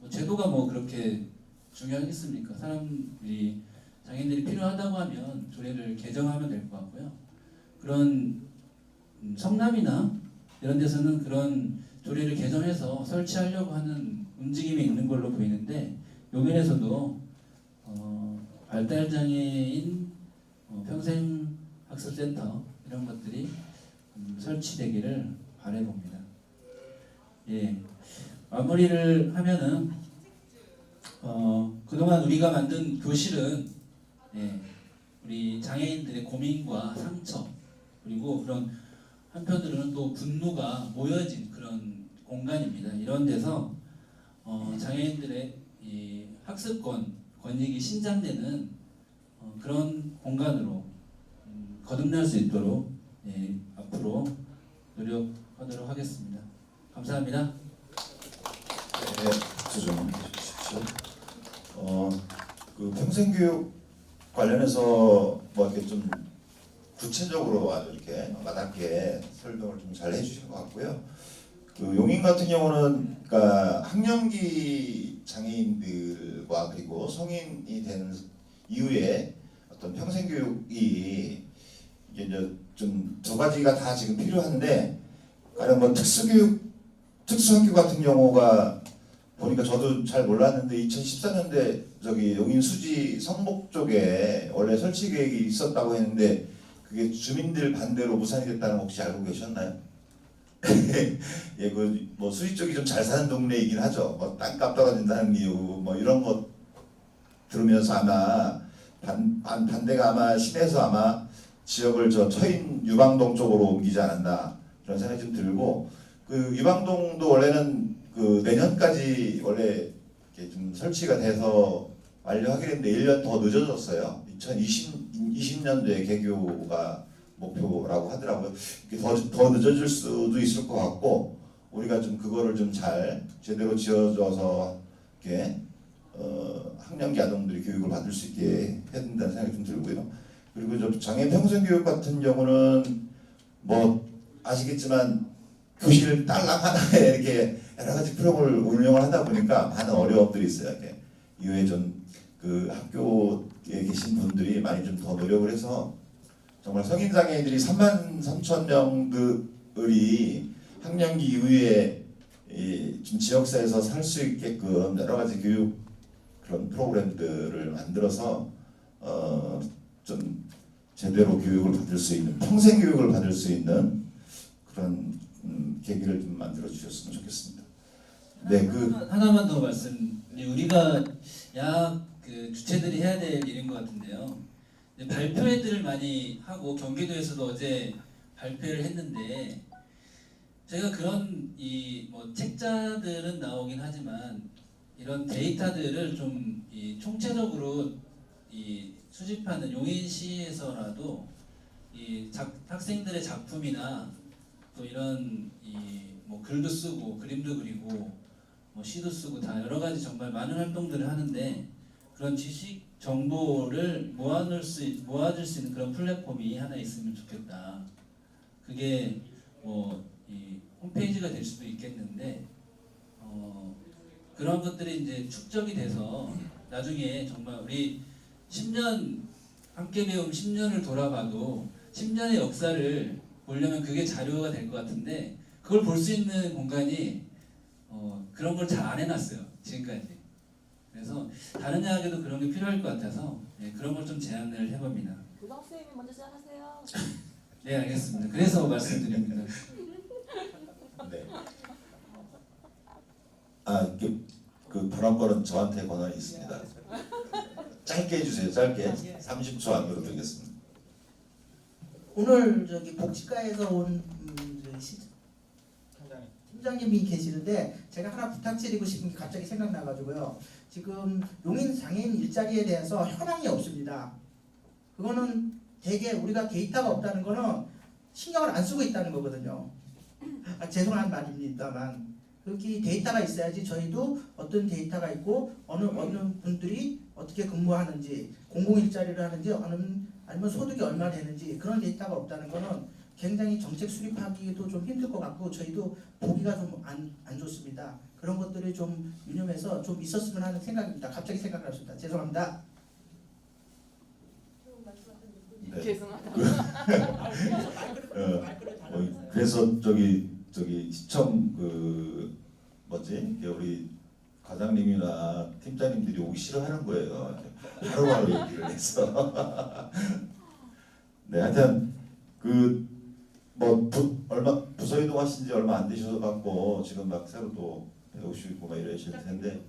뭐 제도가 뭐 그렇게 중요하겠습니까? 사람들이 장애인들이 필요하다고 하면 조례를 개정하면 될 것 같고요. 그런 성남이나 이런 데서는 그런 조례를 개정해서 설치하려고 하는 움직임이 있는 걸로 보이는데 용인에서도 발달장애인 평생학습센터 이런 것들이 설치되기를 바라봅니다. 예, 마무리를 하면은 그동안 우리가 만든 교실은 예, 우리 장애인들의 고민과 상처 그리고 그런 한편으로는 또 분노가 모여진 그런 공간입니다. 이런 데서 장애인들의 이 학습권 권익이 신장되는 그런 공간으로 거듭날 수 있도록 예, 앞으로 노력하도록 하겠습니다. 감사합니다. 네, 박수 좀 해주십시오. 그 평생교육 관련해서 뭐 이렇게 좀 구체적으로 아주 이렇게 와닿게 설명을 좀 잘 해주신 것 같고요. 그 용인 같은 경우는 그러니까 학령기 장애인들과 그리고 성인이 된 이후에 어떤 평생교육이 이제 좀 두 가지가 다 지금 필요한데, 가령 뭐 특수학교 같은 경우가 보니까 저도 잘 몰랐는데 2014년대 저기 용인 수지 성목 쪽에 원래 설치 계획이 있었다고 했는데 그게 주민들 반대로 무산이 됐다는 거 혹시 알고 계셨나요? 예, 그 뭐 수지 쪽이 좀 잘 사는 동네이긴 하죠. 뭐 땅값 떨어진다는 이유 뭐 이런 거 들으면서 아마 반대가 아마 심해서 아마 지역을 저 처인 유방동 쪽으로 옮기지 않았나 그런 생각이 좀 들고, 그 유방동도 원래는 그 내년까지 원래 이렇게 좀 설치가 돼서 완료하기로 했는데 1년 더 늦어졌어요. 2020년도에 개교가 목표라고 하더라고요. 더 늦어질 수도 있을 것 같고, 우리가 좀 그거를 좀 잘 제대로 지어줘서 이렇게 학령기 아동들이 교육을 받을 수 있게 해야 된다는 생각이 좀 들고요. 그리고 저 장애인 평생교육 같은 경우는 뭐 아시겠지만 교실 딸랑 하나에 이렇게 여러 가지 프로그램을 운영을 하다 보니까 많은 어려움들이 있어요. 이렇게 이후에 좀 그 학교에 계신 분들이 많이 좀 더 노력을 해서 정말 성인 장애인들이 30,000명들이 학령기 이후에 좀 지역사회에서 살 수 있게끔 여러 가지 교육 그런 프로그램들을 만들어서 좀 제대로 교육을 받을 수 있는, 평생 교육을 받을 수 있는 그런 계기를 좀 만들어 주셨으면 좋겠습니다. 네, 하나만 더 말씀. 우리가 그 주체들이 해야 될 일인 것 같은데요. 발표회들을 많이 하고 경기도에서도 어제 발표를 했는데 제가 그런 뭐 책자들은 나오긴 하지만 이런 데이터들을 좀 이 총체적으로 이 수집하는 용인시에서라도 이 학생들의 작품이나 또 이런 이 뭐 글도 쓰고 그림도 그리고 뭐 시도 쓰고 다 여러 가지 정말 많은 활동들을 하는데 그런 지식 정보를 모아줄 수 있는 그런 플랫폼이 하나 있으면 좋겠다. 그게 뭐 이 홈페이지가 될 수도 있겠는데 그런 것들이 이제 축적이 돼서 나중에 정말 우리 10년 함께 배움 10년을 돌아봐도 10년의 역사를 보려면 그게 자료가 될 것 같은데 그걸 볼 수 있는 공간이 그런 걸 잘 안 해놨어요 지금까지. 그래서 다른 대학에도 그런 게 필요할 것 같아서 그런 걸 좀 제안을 해봅니다. 교장 선생님이 먼저 시작하세요. 네 알겠습니다. 그래서 말씀드립니다. 네. 그 발언권은 저한테 권한이 있습니다. 짧게 해주세요. 짧게 30초 안으로 드리겠습니다. 오늘 저기 복지과에서 온 팀장님이 계시는데 제가 하나 부탁드리고 싶은 게 갑자기 생각나가지고요. 지금 용인 장애인 일자리에 대해서 현황이 없습니다. 그거는 되게 우리가 데이터가 없다는 거는 신경을 안 쓰고 있다는 거거든요. 죄송한 말입니다만 그렇게 데이터가 있어야지 저희도 어떤 데이터가 있고 어느 분들이 어떻게 근무하는지 공공일자리를 하는지 아니면 소득이 얼마 되는지 그런 데이터가 없다는 거는 굉장히 정책 수립하기도 좀 힘들 것 같고 저희도 보기가 좀 안 좋습니다. 그런 것들을 좀 유념해서 좀 있었으면 하는 생각입니다. 갑자기 생각났습니다. 죄송합니다. 네. 죄송합니다. 그래서 저기 시청 우리 과장님이나 팀장님들이 오기 싫어하는 거예요. 바로바로 얘기를 해서. 네, 하여튼 부서 이동하신 지 얼마 안 되셔서 갖고 지금 막 새로 또 배우시고 막 이러실 텐데,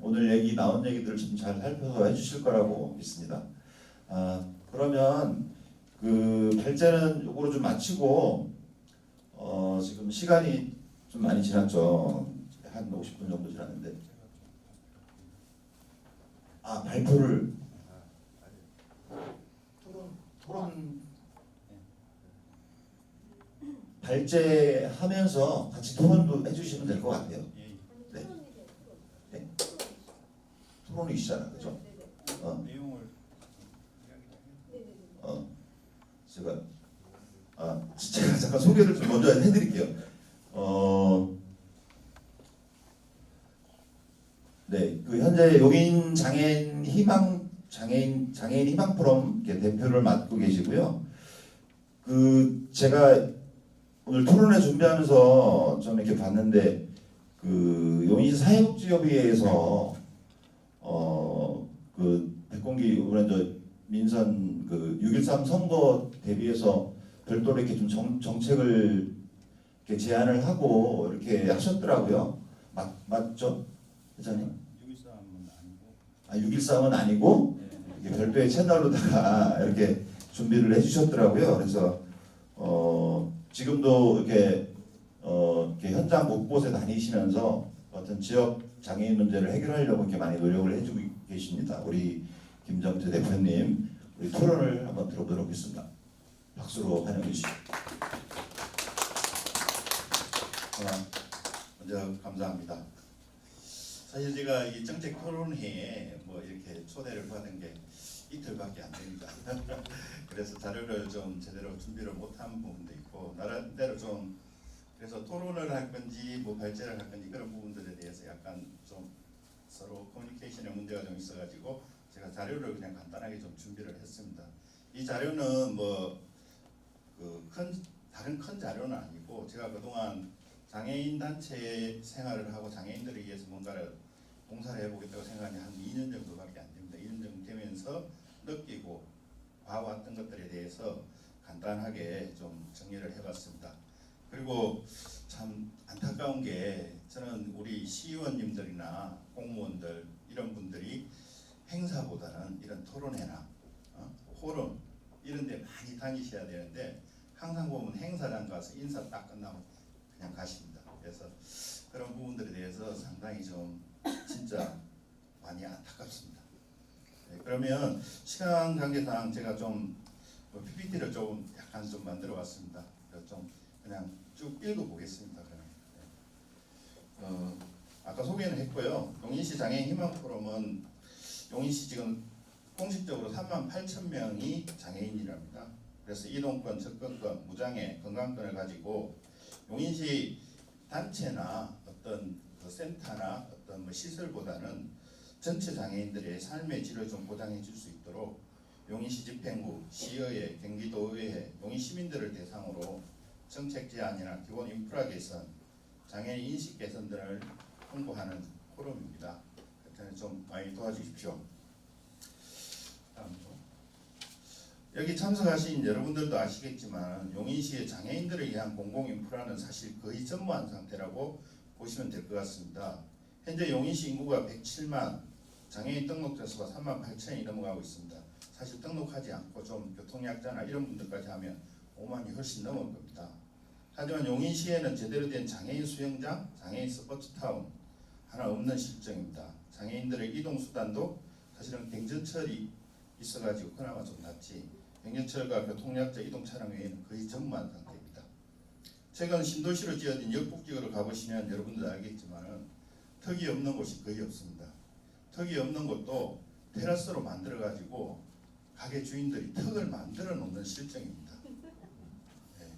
오늘 나온 얘기들을 좀 잘 살펴서 해주실 거라고 믿습니다. 그러면 발제는 요거로 좀 마치고 지금 시간이 좀 많이 지났죠. 한 50분 정도 지났는데 발표를 토론 발제하면서 같이 토론도 해주시면 될 것 같아요. 네. 네. 토론이시잖아, 그죠? 내용을 제가 잠깐 소개를 좀 먼저 해드릴게요. 네, 현재 용인 장애인 희망 포럼 대표를 맡고 계시고요. 제가 오늘 토론회 준비하면서 좀 이렇게 봤는데 용인 사회복지협의회에서 백공기 이번에 민선 6.13 선거 대비해서 별도로 이렇게 좀 정책을 이렇게 제안을 하고 이렇게 하셨더라고요. 맞죠, 회장님? 6.13은 아니고 이렇게 별도의 채널로다가 이렇게 준비를 해주셨더라고요. 그래서 지금도 이렇게 현장 곳곳에 다니시면서 어떤 지역 장애인 문제를 해결하려고 이렇게 많이 노력을 해주고 계십니다. 우리 김정태 대표님, 우리 토론을 한번 들어보도록 하겠습니다. 박수로 환영해 주시죠. 먼저 감사합니다. 사실 제가 이 정책 토론회에 이렇게 초대를 받은 게 이틀밖에 안 됩니다. 그래서 자료를 좀 제대로 준비를 못한 부분도 있고 나름대로 좀 그래서 토론을 할 건지 발제를 할 건지 그런 부분들에 대해서 약간 좀 서로 커뮤니케이션에 문제가 좀 있어가지고 제가 자료를 그냥 간단하게 좀 준비를 했습니다. 이 자료는 다른 큰 자료는 아니고 제가 그동안 장애인 단체 생활을 하고 장애인들을 위해서 뭔가를 봉사를 해보겠다고 생각한 지 한 2년 정도밖에 안 됩니다. 2년 정도 되면서 느끼고 봐왔던 것들에 대해서 간단하게 좀 정리를 해봤습니다. 그리고 참 안타까운 게 저는 우리 시의원님들이나 공무원들 이런 분들이 행사보다는 이런 토론회나 포럼 이런 데 많이 다니셔야 되는데 항상 보면 행사장 가서 인사 딱 끝나고 그냥 가십니다. 그래서 그런 부분들에 대해서 상당히 좀 진짜 많이 안타깝습니다. 네, 그러면 시간 관계상 제가 좀 PPT를 좀 약간 좀 만들어 봤습니다. 좀 그냥 쭉 읽어 보겠습니다. 그러면 아까 소개는 했고요. 용인시 장애인 희망 포럼은 용인시 지금 공식적으로 38,000명이 장애인이랍니다. 그래서 이동권, 접근권, 무장애, 건강권을 가지고 용인시 단체나 어떤 그 센터나 어떤 뭐 시설보다는 전체 장애인들의 삶의 질을 좀 보장해 줄 수 있도록 용인시 집행부, 시의회, 경기도의회, 용인 시민들을 대상으로 정책 제안이나 기본 인프라 개선, 장애인 인식 개선 등을 홍보하는 포럼입니다. 하여튼 좀 많이 도와주십시오. 다음으로. 여기 참석하신 여러분들도 아시겠지만 용인시의 장애인들을 위한 공공인프라는 사실 거의 전무한 상태라고 보시면 될 것 같습니다. 현재 용인시 인구가 107만, 장애인 등록자 수가 38,000이 넘어가고 있습니다. 사실 등록하지 않고 좀 교통약자나 이런 분들까지 하면 5만이 훨씬 넘을 겁니다. 하지만 용인시에는 제대로 된 장애인 수영장, 장애인 스포츠타운 하나 없는 실정입니다. 장애인들의 이동수단도 사실은 경전철이 있어가지고 그나마 좀 낫지, 경전철과 교통약자 이동 차량 외에는 거의 전무한 상태입니다. 최근 신도시로 지어진 역북지구를 가보시면 여러분들 알겠지만 턱이 없는 곳이 거의 없습니다. 턱이 없는 곳도 테라스로 만들어가지고 가게 주인들이 턱을 만들어 놓는 실정입니다. 네.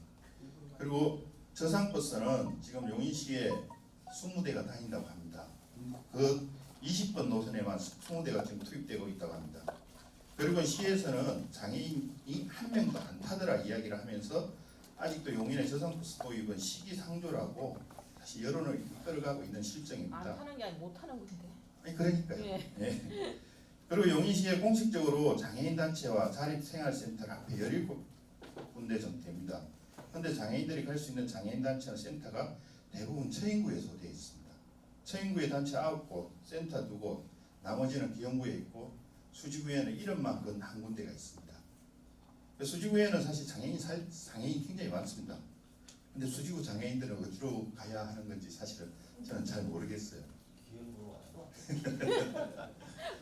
그리고 저상버스는 지금 용인시에 20대가 다닌다고 합니다. 그 20번 노선에만 20대가 지금 투입되고 있다고 합니다. 그리고 시에서는 장애인이 한 명도 안 타더라 이야기를 하면서 아직도 용인의 저상버스 도입은 시기상조라고 다시 여론을 이끌어가고 있는 실정입니다. 안 타는 게 아니고 못 타는 건데. 아니 그러니까요. 예. 예. 그리고 용인시에 공식적으로 장애인 단체와 자립생활센터가 앞에 17군데 정도 됩니다. 그런데 장애인들이 갈 수 있는 장애인 단체나 센터가 대부분 처인구에 소되어 있습니다. 처인구에 단체 9곳, 센터 2곳, 나머지는 기흥구에 있고 수지구에는 이름만 한 군데가 있습니다. 수지구에는 사실 장애인이 굉장히 많습니다. 근데 수지구 장애인들은 어디로 가야 하는 건지 사실은 저는 잘 모르겠어요.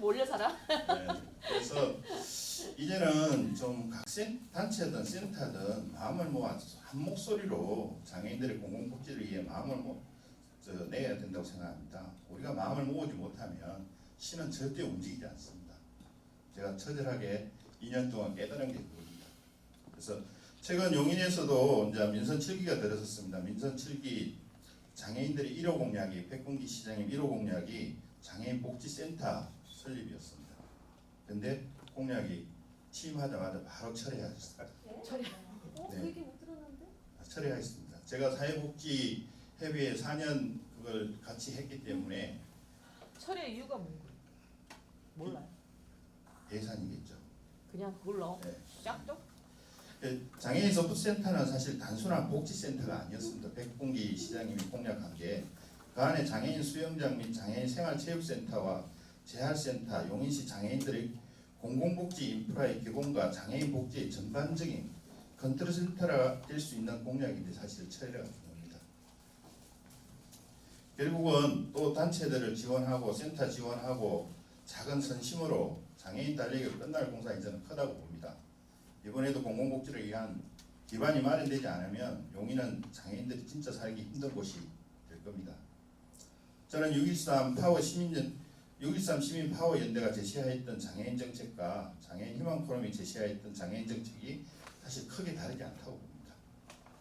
몰려 살아? 네, 그래서 이제는 좀 각 단체든 센터든 마음을 모아 한 목소리로 장애인들의 공공복지를 위해 마음을 내야 된다고 생각합니다. 우리가 마음을 모으지 못하면 시는 절대 움직이지 않습니다. 제가 처절하게 2년 동안 깨달은 게 그겁니다. 그래서 최근 용인에서도 이제 민선 7기가 들어섰습니다. 민선 7기 장애인들의 1호 공약이 백군기 시장님 1호 공약이 장애인 복지센터 설립이었습니다. 근데 공약이 취임하자마자 바로 철회하셨어요. 저리. 네. 그 얘기 못 들었는데? 철회하였습니다. 제가 사회복지협의회 4년 그걸 같이 했기 때문에 철의 이유가 뭔가? 몰라요. 예산이겠죠. 그냥 그걸 넣어. 네. 짝도? 장애인 서포트센터는 사실 단순한 복지센터가 아니었습니다. 백bun기 시장님이 공약한 게 그 안에 장애인 수영장 및 장애인 생활체육센터와 재활센터, 용인시 장애인들의 공공복지 인프라의 개봉과 장애인 복지의 전반적인 컨트롤 센터가 될 수 있는 공약인데 사실 철회가 됩니다. 결국은 또 단체들을 지원하고 센터 지원하고 작은 선심으로 장애인 달리기가 끝날 공산이 저는 크다고 봅니다. 이번에도 공공복지를 위한 기반이 마련되지 않으면 용인은 장애인들이 진짜 살기 힘든 곳이 될 겁니다. 저는 6.13 시민 파워 연대가 제시하였던 장애인 정책과 장애인 희망 포럼이 제시하였던 장애인 정책이 사실 크게 다르지 않다고 봅니다.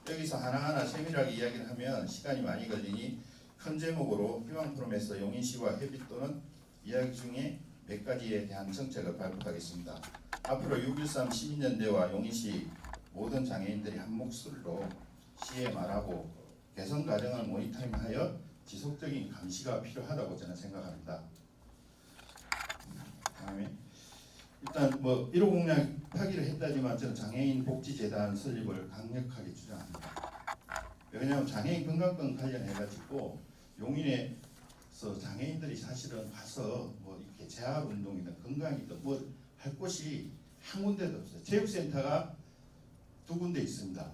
여기서 하나하나 세밀하게 이야기를 하면 시간이 많이 걸리니 큰 제목으로 희망 포럼에서 용인시와 협의 또는 이야기 중에 몇 가지에 대한 정책을 발표하겠습니다. 앞으로 6.13 시민연대와 용인시 모든 장애인들이 한 목소리로 시에 말하고 개선 과정을 모니터링하여 지속적인 감시가 필요하다고 저는 생각합니다. 다음에 일단 1호 공약 파기를 했다지만 저는 장애인 복지재단 설립을 강력하게 주장합니다. 왜냐하면 장애인 건강권 관련해가지고 용인에서 장애인들이 사실은 가서 이렇게 재활운동이든 건강이든 할 곳이 한 군데도 없어요. 체육센터가 2군데 있습니다.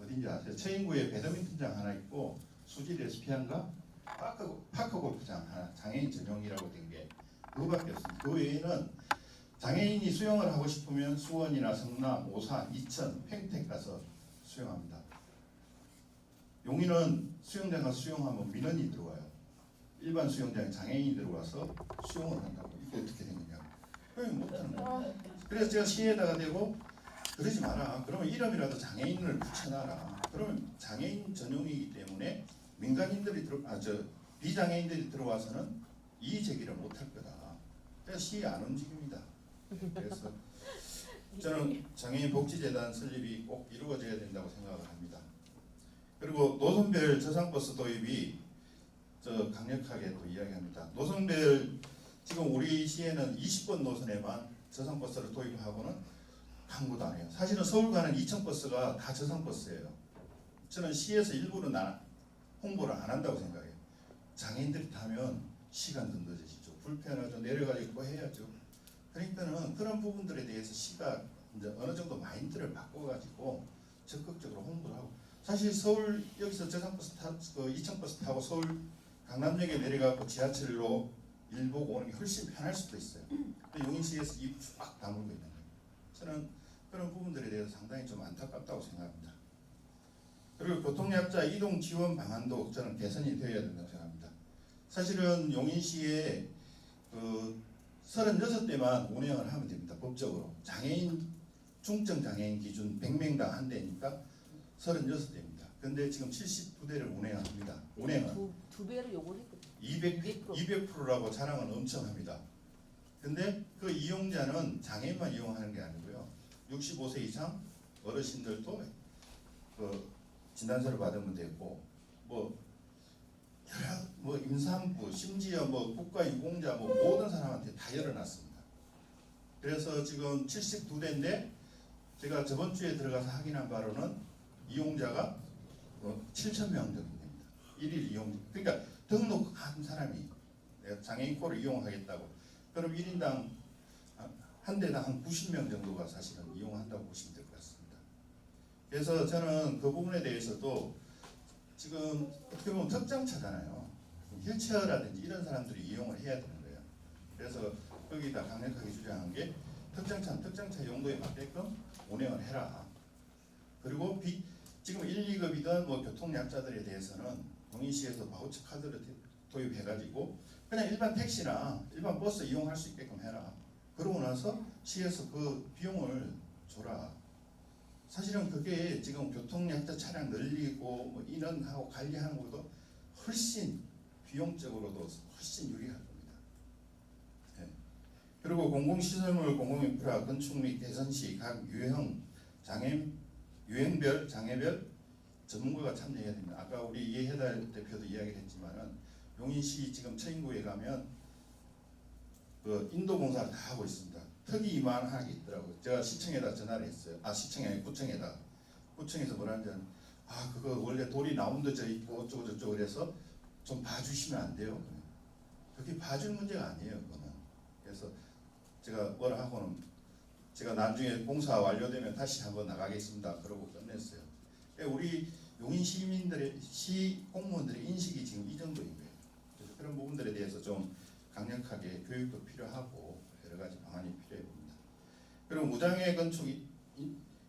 어딘지 아세요? 처인구에 배드민턴장 하나 있고 수질 SP인가 파크 골프장 하나 장애인 전용이라고 된 게 그거밖에 없습니다. 그 외에는 장애인이 수영을 하고 싶으면 수원이나 성남, 오산, 이천, 평택 가서 수영합니다. 용인은 수영장 가서 수영하면 민원이 들어와요. 일반 수영장에 장애인이 들어와서 수영을 한다고. 이게 어떻게 된 거냐? 수영 못하는 거예요. 그래서 제가 시에다가 대고 그러지 마라. 그러면 이름이라도 장애인을 붙여놔라. 그러면 장애인 전용이기 때문에 민간인들이 비장애인들이 들어와서는 이의 제기를 못할 거다. 그래서 시에 안 움직입니다. 그래서 저는 장애인 복지재단 설립이 꼭 이루어져야 된다고 생각을 합니다. 그리고 노선별 저상버스 도입이 강력하게 또 이야기합니다. 노선별 지금 우리 시에는 20번 노선에만 저상버스를 도입하고는 강구도 안 해요. 사실은 서울 가는 2천 버스가 다 저상버스예요. 저는 시에서 일부러 홍보를 안 한다고 생각해요. 장애인들이 타면 시간도 늦어지죠. 불편하죠. 내려가지고 해야죠. 그러니까는 그런 부분들에 대해서 시가 이제 어느 정도 마인드를 바꿔가지고 적극적으로 홍보를 하고, 사실 서울 여기서 저상버스 그 2천 버스 타고 서울 강남역에 내려가고 지하철로 일 보고 오는 게 훨씬 편할 수도 있어요. 용인시에서 입 쫙 다물고 있는 거예요. 저는 그런 부분들에 대해서 상당히 좀 안타깝다고 생각합니다. 그리고 교통약자 이동 지원 방안도 저는 개선이 되어야 된다고 생각합니다. 사실은 용인시에 36대만 운영을 하면 됩니다. 법적으로. 장애인, 중증 장애인 기준 100명당 한 대니까 36대입니다. 근데 지금 72대를 운행합니다. 운행은. 두 배로 요구를 했거든요. 200%라고 자랑은 엄청 합니다. 근데 그 이용자는 장애인만 이용하는 게 아니고요. 65세 이상 어르신들도 진단서를 받으면 되고, 임산부, 심지어 국가유공자 모든 사람한테 다 열어놨습니다. 그래서 지금 72대인데 제가 저번 주에 들어가서 확인한 바로는 이용자가 7,000명 정도 됩니다. 1일 이용. 그러니까 등록한 사람이 내가 장애인 코를 이용하겠다고. 그럼 1인당 한 대당 한 90명 정도가 사실은 이용한다고 보시면 될 것 같습니다. 그래서 저는 그 부분에 대해서도 지금 어떻게 보면 특장차잖아요. 휠체어라든지 이런 사람들이 이용을 해야 되는 거예요. 그래서 거기다 강력하게 주장한 게 특장차 용도에 맞게끔 운행을 해라. 그리고 지금 1, 2급이든 교통약자들에 대해서는 용인시에서 바우처 카드를 도입해가지고 그냥 일반 택시나 일반 버스 이용할 수 있게끔 해라. 그러고 나서 시에서 그 비용을 줘라. 사실은 그게 지금 교통약자 차량 늘리고 인원하고 관리하는 것도 훨씬 비용적으로도 훨씬 유리할 겁니다. 네. 그리고 공공시설물, 공공인프라 건축 및 개선 시 각 유형별, 장애별 전문가가 참여해야 됩니다. 아까 우리 이해달 대표도 이야기를 했지만은 용인시 지금 처인구에 가면 인도공사를 다 하고 있습니다. 특이 이만하게 있더라고요. 제가 시청에다 전화를 했어요. 시청이 아니고 구청에다. 구청에서 뭐라는지 그거 원래 돌이 나온데져 있고 어쩌고 저쩌고 그래서 좀 봐주시면 안 돼요. 그게 봐줄 문제가 아니에요. 그거는. 그래서 제가 뭐라 하고는 제가 나중에 공사 완료되면 다시 한번 나가겠습니다. 그러고 끝냈어요. 우리 용인 시민들의 시 공무원들의 인식이 지금 이 정도인 거예요. 그래서 그런 부분들에 대해서 좀 강력하게 교육도 필요하고 여러 가지 방안이 필요해 봅니다. 그리고 무장애 건축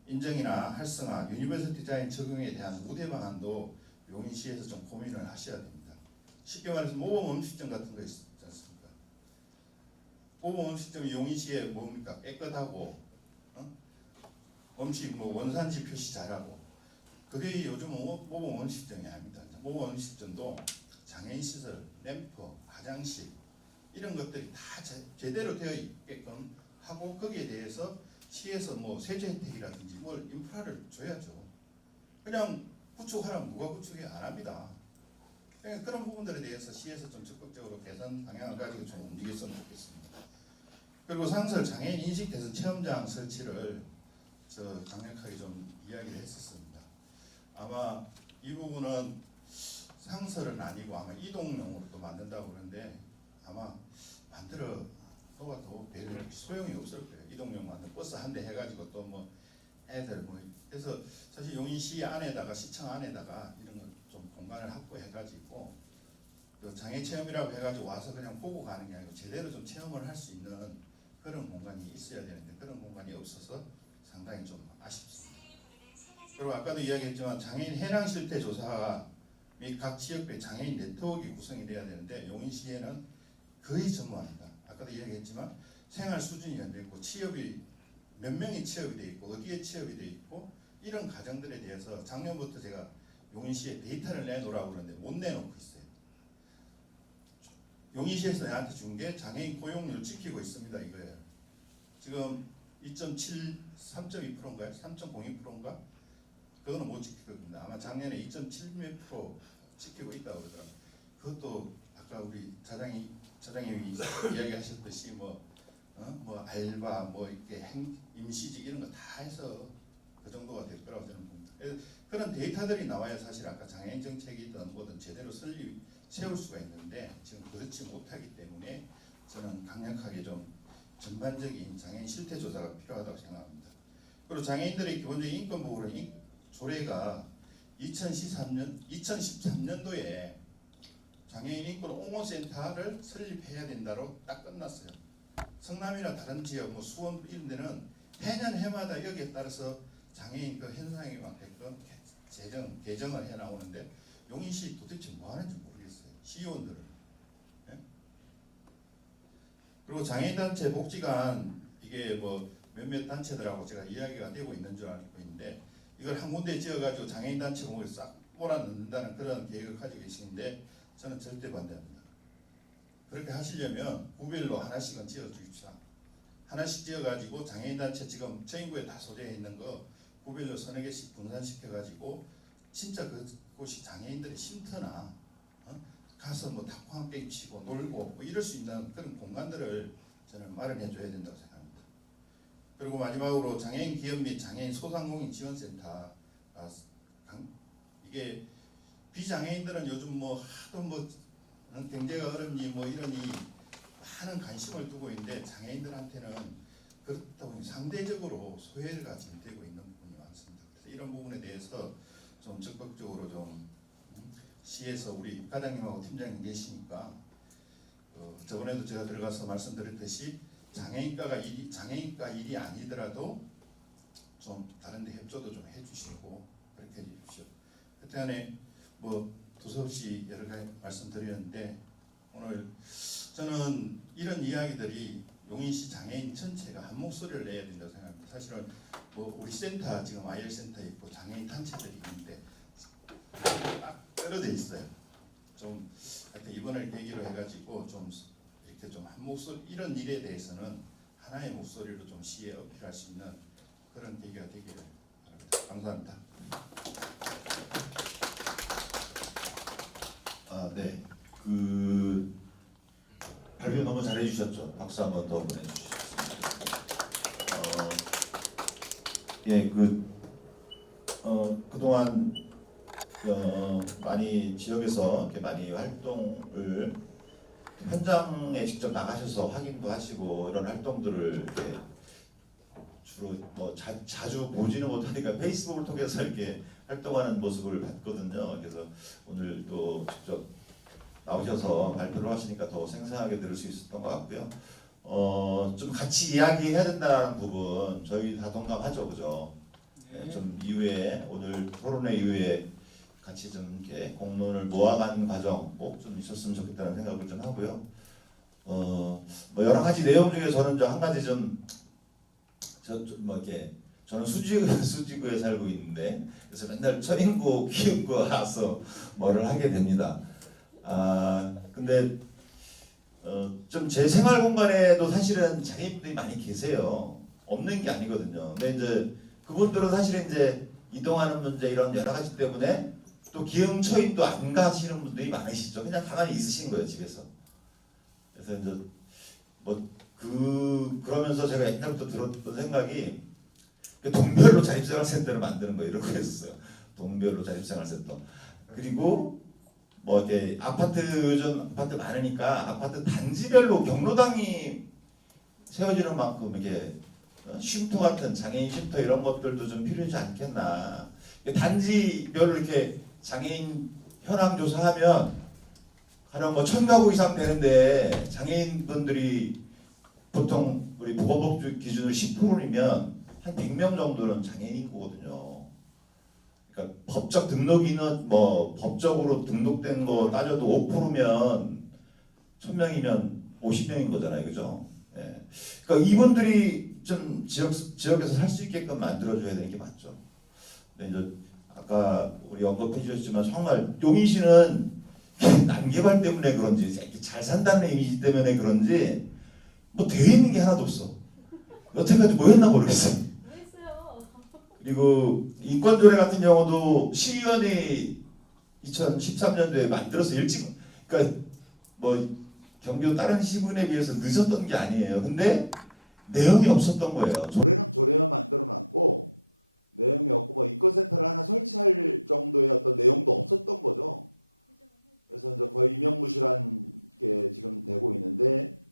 인정이나 활성화, 유니버설 디자인 적용에 대한 우대 방안도 용인시에서 좀 고민을 하셔야 됩니다. 쉽게 말해서 모범 음식점 같은 거 있지 않습니까? 모범 음식점이 용인시에 뭡니까? 깨끗하고 음식 원산지 표시 잘하고, 그게 요즘은 모범 음식점이 아닙니다. 모범 음식점도 장애인 시설, 램프, 화장실 이런 것들이 다 제대로 되어 있게끔 하고, 거기에 대해서 시에서 세제 혜택이라든지 인프라를 줘야죠. 그냥 구축하라면 누가 구축해? 안 합니다. 그런 부분들에 대해서 시에서 좀 적극적으로 개선 방향을 가지고 좀 움직였으면 좋겠습니다. 그리고 상설 장애인 인식 개선 체험장 설치를 강력하게 좀 이야기를 했었습니다. 아마 이 부분은 상설은 아니고 아마 이동용으로 또 만든다고 그러는데 아마 만들어 놓아도 별 소용이 없을 거예요. 이동용 만든 버스 한 대 해가지고 또 애들 그래서 사실 용인시 안에다가 시청 안에다가 이런 걸 좀 공간을 확보해가지고 그 장애 체험이라고 해가지고 와서 그냥 보고 가는 게 아니고 제대로 좀 체험을 할 수 있는 그런 공간이 있어야 되는데 그런 공간이 없어서 상당히 좀 아쉽습니다. 그리고 아까도 이야기했지만 장애인 해당 실태 조사 및 각 지역별 장애인 네트워크가 구성이 돼야 되는데 용인시에는 거의 전무합니다. 아까도 이야기했지만 생활 수준이 안 되고 취업이 몇 명이 취업이 돼 있고 어디에 취업이 돼 있고 이런 가정들에 대해서 작년부터 제가 용인시에 데이터를 내놓으라고 그러는데 못 내놓고 있어요. 용인시에서 내한테 준 게 장애인 고용률 지키고 있습니다 이거예요. 지금 2.7, 3.2%인가요? 3.02%인가? 그거는 못 지킬 겁니다. 아마 작년에 2.7몇 프로 지키고 있다고 그러더라고요. 그것도 아까 우리 차장님이 이야기하셨듯이 뭐 알바 뭐 이렇게 임시직 이런 거 다 해서 그 정도가 될 거라고 저는 봅니다. 그래서 그런 데이터들이 나와야 사실 아까 장애인 정책이든 뭐든 제대로 세울 수가 있는데 지금 그렇지 못하기 때문에 저는 강력하게 좀 전반적인 장애인 실태 조사가 필요하다고 생각합니다. 그리고 장애인들의 기본적인 인권 보호를 조례가 2013년도에 장애인 인권 옹호센터를 설립해야 된다로 딱 끝났어요. 성남이나 다른 지역, 뭐 수원 이런 데는 해년 해마다 여기에 따라서 장애인 그 현상에 맞게끔 개정을 해 나오는데 용인시 도대체 뭐 하는지 모르겠어요. 시의원들은. 예? 그리고 장애인 단체 복지관 이게 뭐 몇몇 단체들하고 제가 이야기가 되고 있는 줄 알고 있는데 이걸 한 군데 지어가지고 장애인 단체 공을 싹 몰아넣는다는 그런 계획을 가지고 계시는데 저는 절대 반대합니다. 그렇게 하시려면 구별로 하나씩은 지어 주십시오. 하나씩 지어가지고 장애인 단체 지금 저인구에 다 소재해 있는 거 구별로 서너 개씩 분산시켜가지고 진짜 그곳이 장애인들의 쉼터나 가서 뭐 탁구 한 게임 치고 놀고 뭐 이럴 수 있는 그런 공간들을 저는 마련해 줘야 된다고 생각합니다. 그리고 마지막으로 장애인 기업 및 장애인 소상공인 지원센터 이게 비장애인들은 요즘 뭐 하도 뭐 경제가 어렵니 뭐 이러니 많은 관심을 두고 있는데 장애인들한테는 그렇다 보니 상대적으로 소외가 지금 되고 있는 부분이 많습니다. 그래서 이런 부분에 대해서 좀 적극적으로 좀 시에서 우리 과장님하고 팀장님 계시니까 저번에도 제가 들어가서 말씀드렸듯이 장애인과 일이 아니더라도 좀 다른데 협조도 좀 해주시고 그렇게 해주십시오. 그때 안에 뭐 두서없이 여러 가지 말씀드렸는데 오늘 저는 이런 이야기들이 용인시 장애인 전체가 한 목소리를 내야 된다고 생각합니다. 사실은 뭐 우리 센터 지금 IR 센터 있고 장애인 단체들이 있는데 딱 떨어져 있어요. 좀 하여튼 이번을 계기로 해가지고 좀 이렇게 좀 한 목소리 이런 일에 대해서는 하나의 목소리로 좀 시에 어필할 수 있는 그런 계기가 되기를 바랍니다. 감사합니다. 네. 그 발표 너무 잘해 주셨죠. 박수 한번 더 보내주시겠습니다. 예, 그동안 많이 지역에서 이렇게 많이 활동을 현장에 직접 나가셔서 확인도 하시고 이런 활동들을 이렇게 주로 뭐 자주 보지는 못하니까 페이스북을 통해서 이렇게 활동하는 모습을 봤거든요. 그래서 오늘 또 직접 나오셔서 발표를 하시니까 더 생생하게 들을 수 있었던 것 같고요. 좀 같이 이야기해야 된다는 부분 저희 다 동감하죠, 그죠? 네, 좀 이후에 오늘 토론회 이후에 같이 좀 이렇게 공론을 모아가는 과정 꼭 좀 있었으면 좋겠다는 생각을 좀 하고요. 뭐 여러 가지 내용 중에 저는 한 가지 뭐 이렇게 저는 수지구에 살고 있는데 그래서 맨날 서인구, 기흥구 와서 뭐를 하게 됩니다. 근데 좀 제 생활 공간에도 사실은 장애인분들이 많이 계세요. 없는 게 아니거든요. 근데 이제 그분들은 사실은 이제 이동하는 문제 이런 여러 가지 때문에 또 기흥 처인도 안 가시는 분들이 많으시죠. 그냥 가만히 있으신 거예요, 집에서. 그래서 이제 뭐 그러면서 제가 옛날부터 들었던 생각이 동별로 자립생활센터를 만드는 거 이런 거 했었어요. 동별로 자립생활센터. 그리고 뭐 이렇게 요즘 아파트 많으니까 아파트 단지별로 경로당이 세워지는 만큼 이렇게 쉼터 같은 장애인 쉼터 이런 것들도 좀 필요하지 않겠나. 단지별로 이렇게 장애인 현황 조사하면 가령 뭐 1000가구 이상 되는데 장애인분들이 보통 우리 보건법 기준으로 10%이면 한 100명 정도는 장애인인 거거든요. 그러니까 법적 등록 인원 뭐 법적으로 등록된 거 따져도 5%면 1000명이면 50명인 거잖아요, 그죠? 예. 그러니까 이분들이 좀 지역에서 살 수 있게끔 만들어줘야 되는 게 맞죠. 근데 이제 아까 우리 언급해 주셨지만 정말 용인시는 난개발 때문에 그런지 잘 산다는 이미지 때문에 그런지 뭐 되어 있는 게 하나도 없어. 여태까지 뭐 했나 모르겠어. 뭐 했어요? 그리고 인권조례 같은 경우도 시의원이 2013년도에 만들어서 일찍, 그러니까 뭐 경기도 다른 시군에 비해서 늦었던 게 아니에요. 근데 내용이 없었던 거예요. 조례는 조례만 만들어놨고 내용이 없고 뭐 인권센터를 하나 설치할 정도의 어떤 내용도 없었던 거죠. 그래서 이제 거의 유명무실한 게 지금 되고 있는데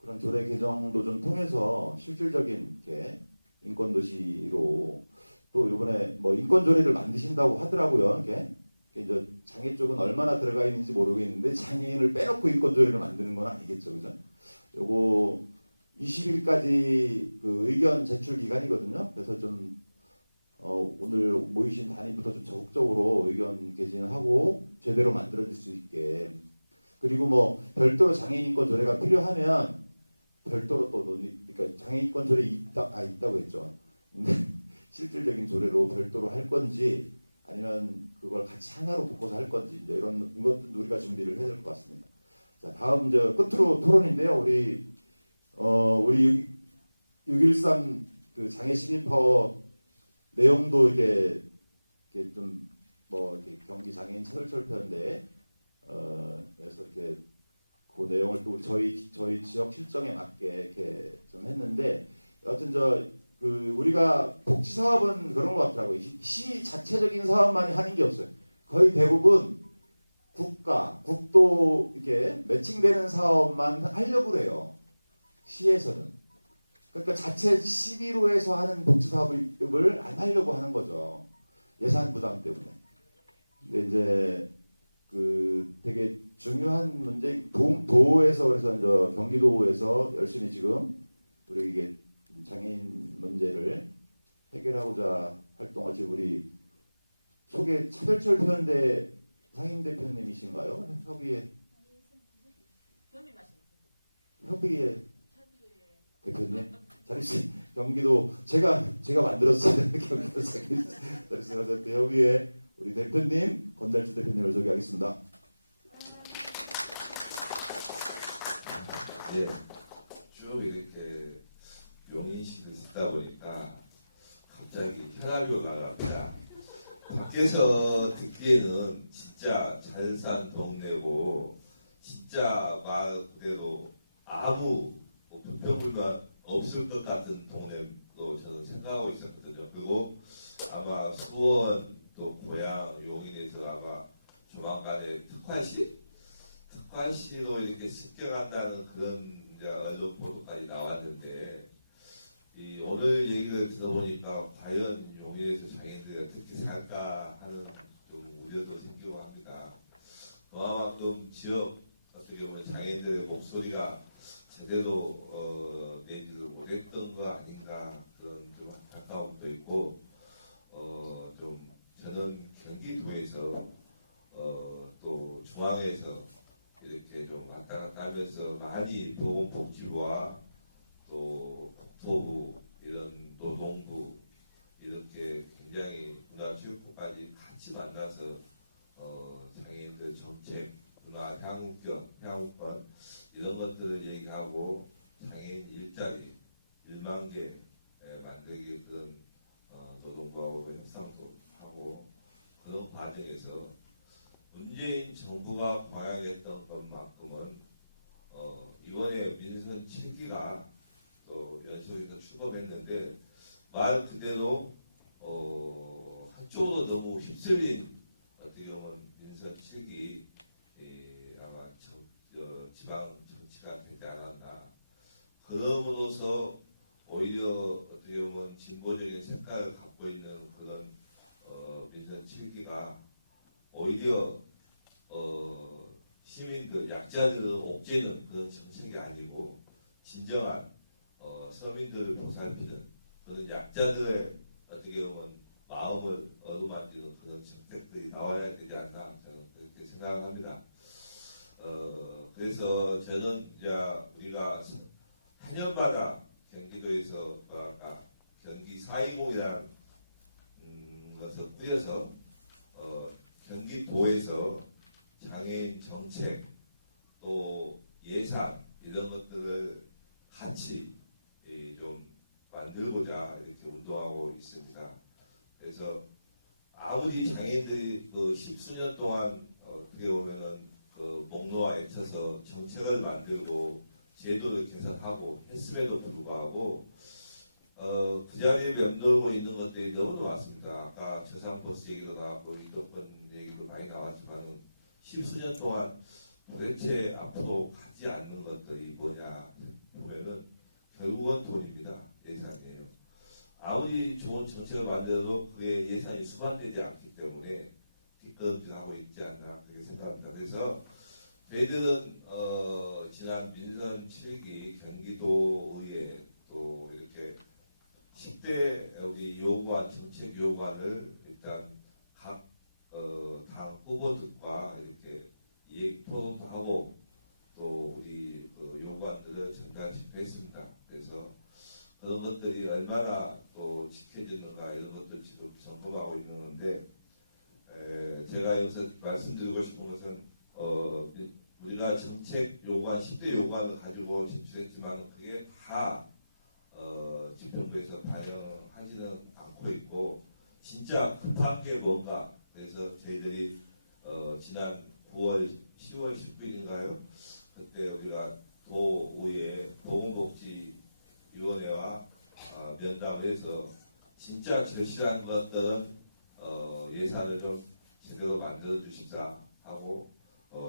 그런 조례 개정도 좀 통해서 실질적인 게 인권도시로 또 이번에 뭐 인권조례를 만드신다고 하더라고요. 이게 이제 장애 쪽은 얼마나 들어가 있는지 모르겠는데 장애인을 빼놓고 인권조례를 만드는 건 아니겠죠, 그죠? 요거 20일까지 그 의견 제출 기간이거든요. 그래서 좀 오늘 모이신 단위부터 좀 적극적으로 의견 개진을 하고 제대로 만들어질 수 있게 그리고 뭐 별도로 장애인 인권 조례가 필요하면 별도로 또 그러니까 장애인 인권 조례 있다고 했죠. 근데 실질적인 조례로 별도로 할 건지 아니면 그걸 같이 하나로 묶어서 할 건지 이제 이런 것도 우리가 준비를 해야 될 것 같습니다. 자 다음 저 끝으로 토론인데요. 우리 6.13 그 장애 시민 파워 내용도 이렇게 좀 뭐 이렇게 경기 장애인 철철편인데 그래서 이렇게 그 내용을 또 저희 지역 실정에 맞게 이렇게 좀 했는데 여하튼 그 우리가 복지 사업은 그런 것 같더라고요. 시 자체적인 사업만이 하는 게 없어요. 거의 대부분 국도 이렇게 매칭되는 사업만 하려고 그래요. 시에서는. 그러니까 자체 시비로 해서 하는 복지 사업을 안 하려고 하는 거죠. 예산 부담 때문에. 근데 이제 그 되게 중요한 문제 도에서 그래서 이제 경기도에서 열심히 지금 우리 이게 장애인 문제를 해결하고자 활동하지 우리 소개 차별철 표현대 상임 대표님이신가요? 협의회 대표님 자리씨 경기도 제가 만들었어요. 경기도 자리씨 협의회 우리 대표님 권달주 대표님을 소개하겠습니다. 예, 쭉 이렇게 용인시를 듣다 보니까 갑자기 혈압이 올라갑니다. 밖에서 듣기에는 진짜 잘 산 동네고 진짜 말 그대로 아무 불평불만 없을 것 같은 동네로 저는 생각하고 있었거든요. 그리고 아마 수원 또 고향 용인에서 아마 조만간에 특화시로 이렇게 습격한다는 그런 이제 언론 보도까지 나왔는데 오늘 얘기를 들어보니까 과연 용인에서 장애인들이 어떻게 살까 하는 좀 우려도 생기고 합니다. 그만큼 지역 어떻게 보면 장애인들의 목소리가 제대로 내지를 못했던 거 아닌가 그런 좀 안타까움도 있고 좀 저는 경기도에서 또 중앙에서 이렇게 좀 왔다 갔다 하면서 많이 보건복지부와 또 국토부 이런 노동부 이렇게 굉장히 문화체육부까지 같이 만나서 장애인들 정책, 문화 향후권 이런 것들을 얘기하고 장애인 일자리 1만 개 만들기 그런 노동부하고 협상도 하고 그런 과정에서 문재인 정부가 공약했던 것만큼은 이번에 민선 7기가 또 연속해서 출범했는데 말 그대로 한쪽으로 너무 휩쓸린 어떻게 보면 민선 7기 아마 지방 정치가 되지 않았나. 그럼으로써 오히려 어떻게 보면 진보적인 색깔을 갖고 있는 그런 민선 7기가 오히려 시민들, 약자들을 옥죄는 그런 정책이 아니고 진정한 서민들을 보살피는 그런 약자들의 어떻게 보면 마음을 어루만지는 그런 정책들이 나와야 되지 않나 저는 그렇게 생각합니다. 그래서 저는 이제 우리가 해년마다 경기도에서 아까 경기 420이라는 것을 꾸려서 경기도에서 장애인 정책 또 예산 이런 것들을 같이 좀 만들고자 이렇게 운동하고 있습니다. 그래서 아무리 장애인들이 그 십수년 동안 어떻게 보면은 그 목놓아 애쳐서 정책을 만들고 제도를 개선하고 했음에도 불구하고 그 자리에 맴돌고 있는 것들이 너무도 많습니다. 아까 저상버스 얘기도 나왔고 유도권 얘기도 많이 나왔지만 십수년 동안 도대체 앞으로 가지 않는 것들이 뭐냐 보면은 결국은 돈입니다. 예산이에요. 아무리 좋은 정책을 만들어도 그게 예산이 수반되지 않기 때문에 뒷걸음질하고 있지 않나 그렇게 생각합니다. 그래서 저희들은 지난 민선 7기 경기도의회 또 이렇게 10대 우리 요구안 정책 요구안을 일단 각 당 후보들과 이렇게 얘기 토론도 하고 또 우리 그 요구안들을 전달시키고 했습니다. 그래서 그런 것들이 얼마나 또 지켜지는가 이런 것들 지금 점검하고 있는 건데 제가 여기서 말씀드리고 싶은 것은 우리가 정책 요구안 10대 요구안을 가지고 제출했지만 그게 다 지평부에서 반영하지는 않고 있고 진짜 급한 게 뭔가 그래서 저희들이 지난 9월 10월 19일인가요? 그때 우리가 도의회 보건복지위원회와 면담을 해서 진짜 절실한 것들은 예산을 좀 제대로 만들어 주십사 하고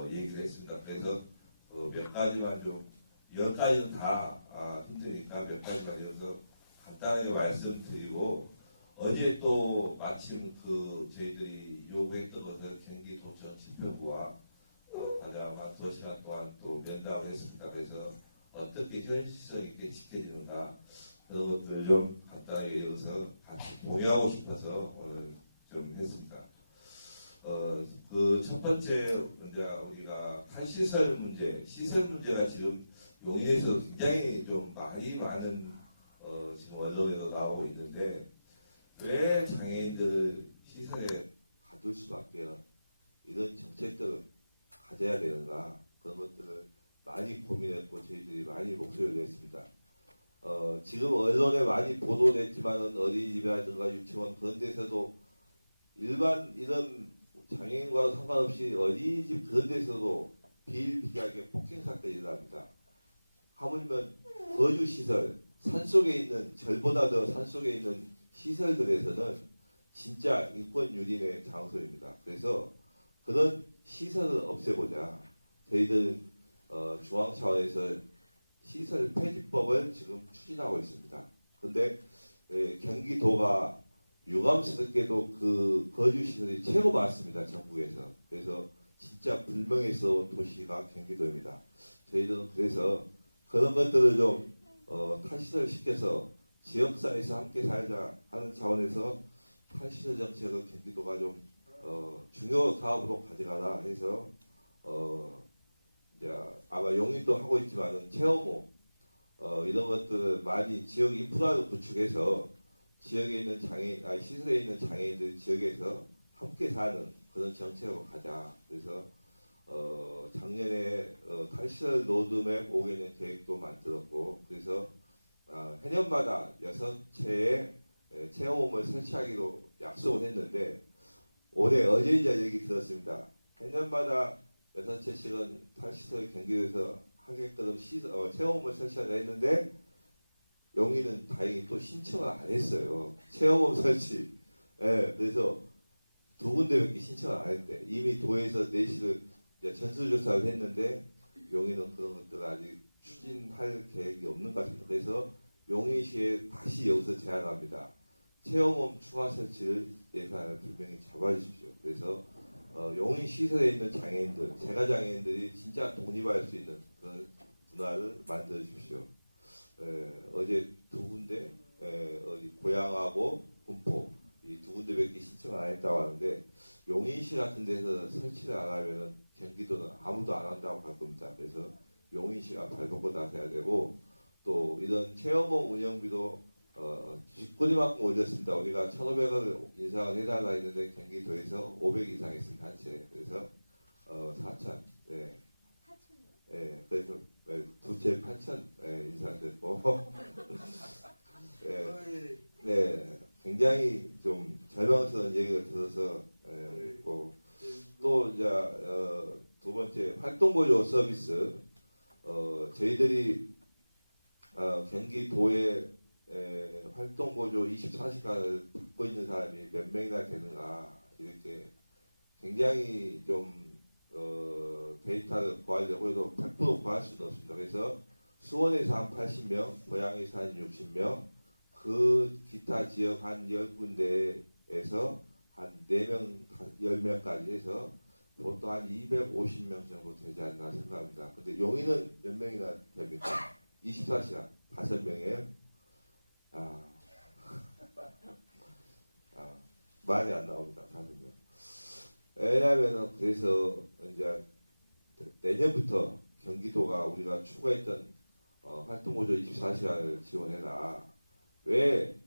얘기를 했습니다. 그래서 몇 가지만 좀 10가지는 다 힘드니까 몇 가지만 여기서 간단하게 말씀드리고 어제 또 마침 그 저희들이 요구했던 것을 경기도청 지평부와 가장 한 2시간 동안 또 면담을 했습니다. 그래서 어떻게 현실성 있게 지켜지는가 그런 것들을 좀 간단하게 여기서 같이 공유하고 싶어서 오늘 좀 했습니다. 그 첫 번째 문제 우리가 탈시설 문제, 시설 문제가 지금 용인에서 굉장히 좀 말이 많은 지금 언론에도 나오고 있는데 왜 장애인들을 시설에 가둘 수밖에 이런 정책들을 가져야 되는가 그런 것들을 많이 고민했고 저희들이 많이 목소리를 냈습니다. 지금 언론에 많이 보도됐지만은 어린이집이라든가 유치원 그런 데서도 일반 이런 장애인과 상관없이 어린이집 그런 데서도 비일비재하게 폭행 사건이 일어납니다. 하물며 거주시설, 산속에 있는 절보다 더 산속에 있는 시설들에서는 진짜 인권 유린의 장소입니다. 그래서 그런 시설을 없애고자 저희들 중앙 차원에서 시설 폐지법을 지금 추진하고 있습니다. 그런데 경기도가 유감스럽게도 그 거주시설이 최고 많습니다. 전국에서. 그래서 진짜 불명예스러운 도시가 경기도입니다. 저희들은 그래서 그런 것들을 좀 탈시설 시켜서 지역사회에서 함께 살자 하는 차원에서 탈시설 정책을 경기도가 좀 중요 사업으로 가져가라 해서 이제 아마 용인도 하고 있지만은 체험호 이런 것들을 많이 지역 인프라를 구축해서 지역에 있는 시설에 있는 장애인들 지역에서 함께 사는 그런 정책으로 가자. 그래서 작년에 탈시설 로드맵 5개년 계획도 만들었고 그래서 해년마다 6채의 체험홈을 설치하기로 약속을 했는데 올해 어제 이제 얘기 들었습니다. 해년마다 6채씩은 탈시설 경기도에서 하게끔 체험홈을 설치하자 했는데 용인은 다행히 또 신청을 안 했어요. 체험홈 설치. 그래서 2군데밖에 신청을 안 했대. 이미 도에서 내시를 전수조사를 했는데 용인은 그런 것들을 아직 추진할 계획이 없는 것 같습니다. 그래서 용인시에 다시 여기서 제안합니다. 체험홈 추가 설치를 예산을 분명히 잡아주십시오. 그래서 용인 시설에 있는 장애인들, 재가 장애인들이 진짜 독립할 수 있는 그런 문화를 만들어 주십시오. 어제 두 군데, 어디 고양하고 군포 이 두 군데밖에 신청을 안 했다고 하는데 용인시 같은 데서 설치를 안 하면은 경기도는 아무도 안 한다고 할 겁니다. 그래서 용인시가 발벗고 나서야 되고 또 이런 체험호 운영비도 쥐꼬리만큼 올렸습니다. 우리가 1,500을 인상을 해달라 했는데 경기도에서 500 이상 했습니다. 한 채. 그래서 4,000. 네. 그래서 두 채 8,000 인상됐고 네, 굉장히 좀 절망스러운 얘기가 들어서 또 이제 두 번째 활동보조 서비스 저희들이 경기도에 활동보조 24시간을 받고 있는 사람이 몇 명이나 되는가 이렇게 굉장히 좀 데이터를 구하려고 해도 100% 구할 수는 없습니다. 그래서 수원에서 한 80명, 고양에서 한 60명, 그 기타 지역 한 10군데에서 한 4명, 10명까지 해서 보통 한 250명 정도 되지 않나 생각합니다. 근데 용인은 몇 명이나 됩니까? 24시간 5명이에요? 많이 안 나옵니다. 5명. 왜냐하면 그래서 이제 내년부터 경기도가 우리가 추구했던 활동보조 24시간을 지원해라. 왜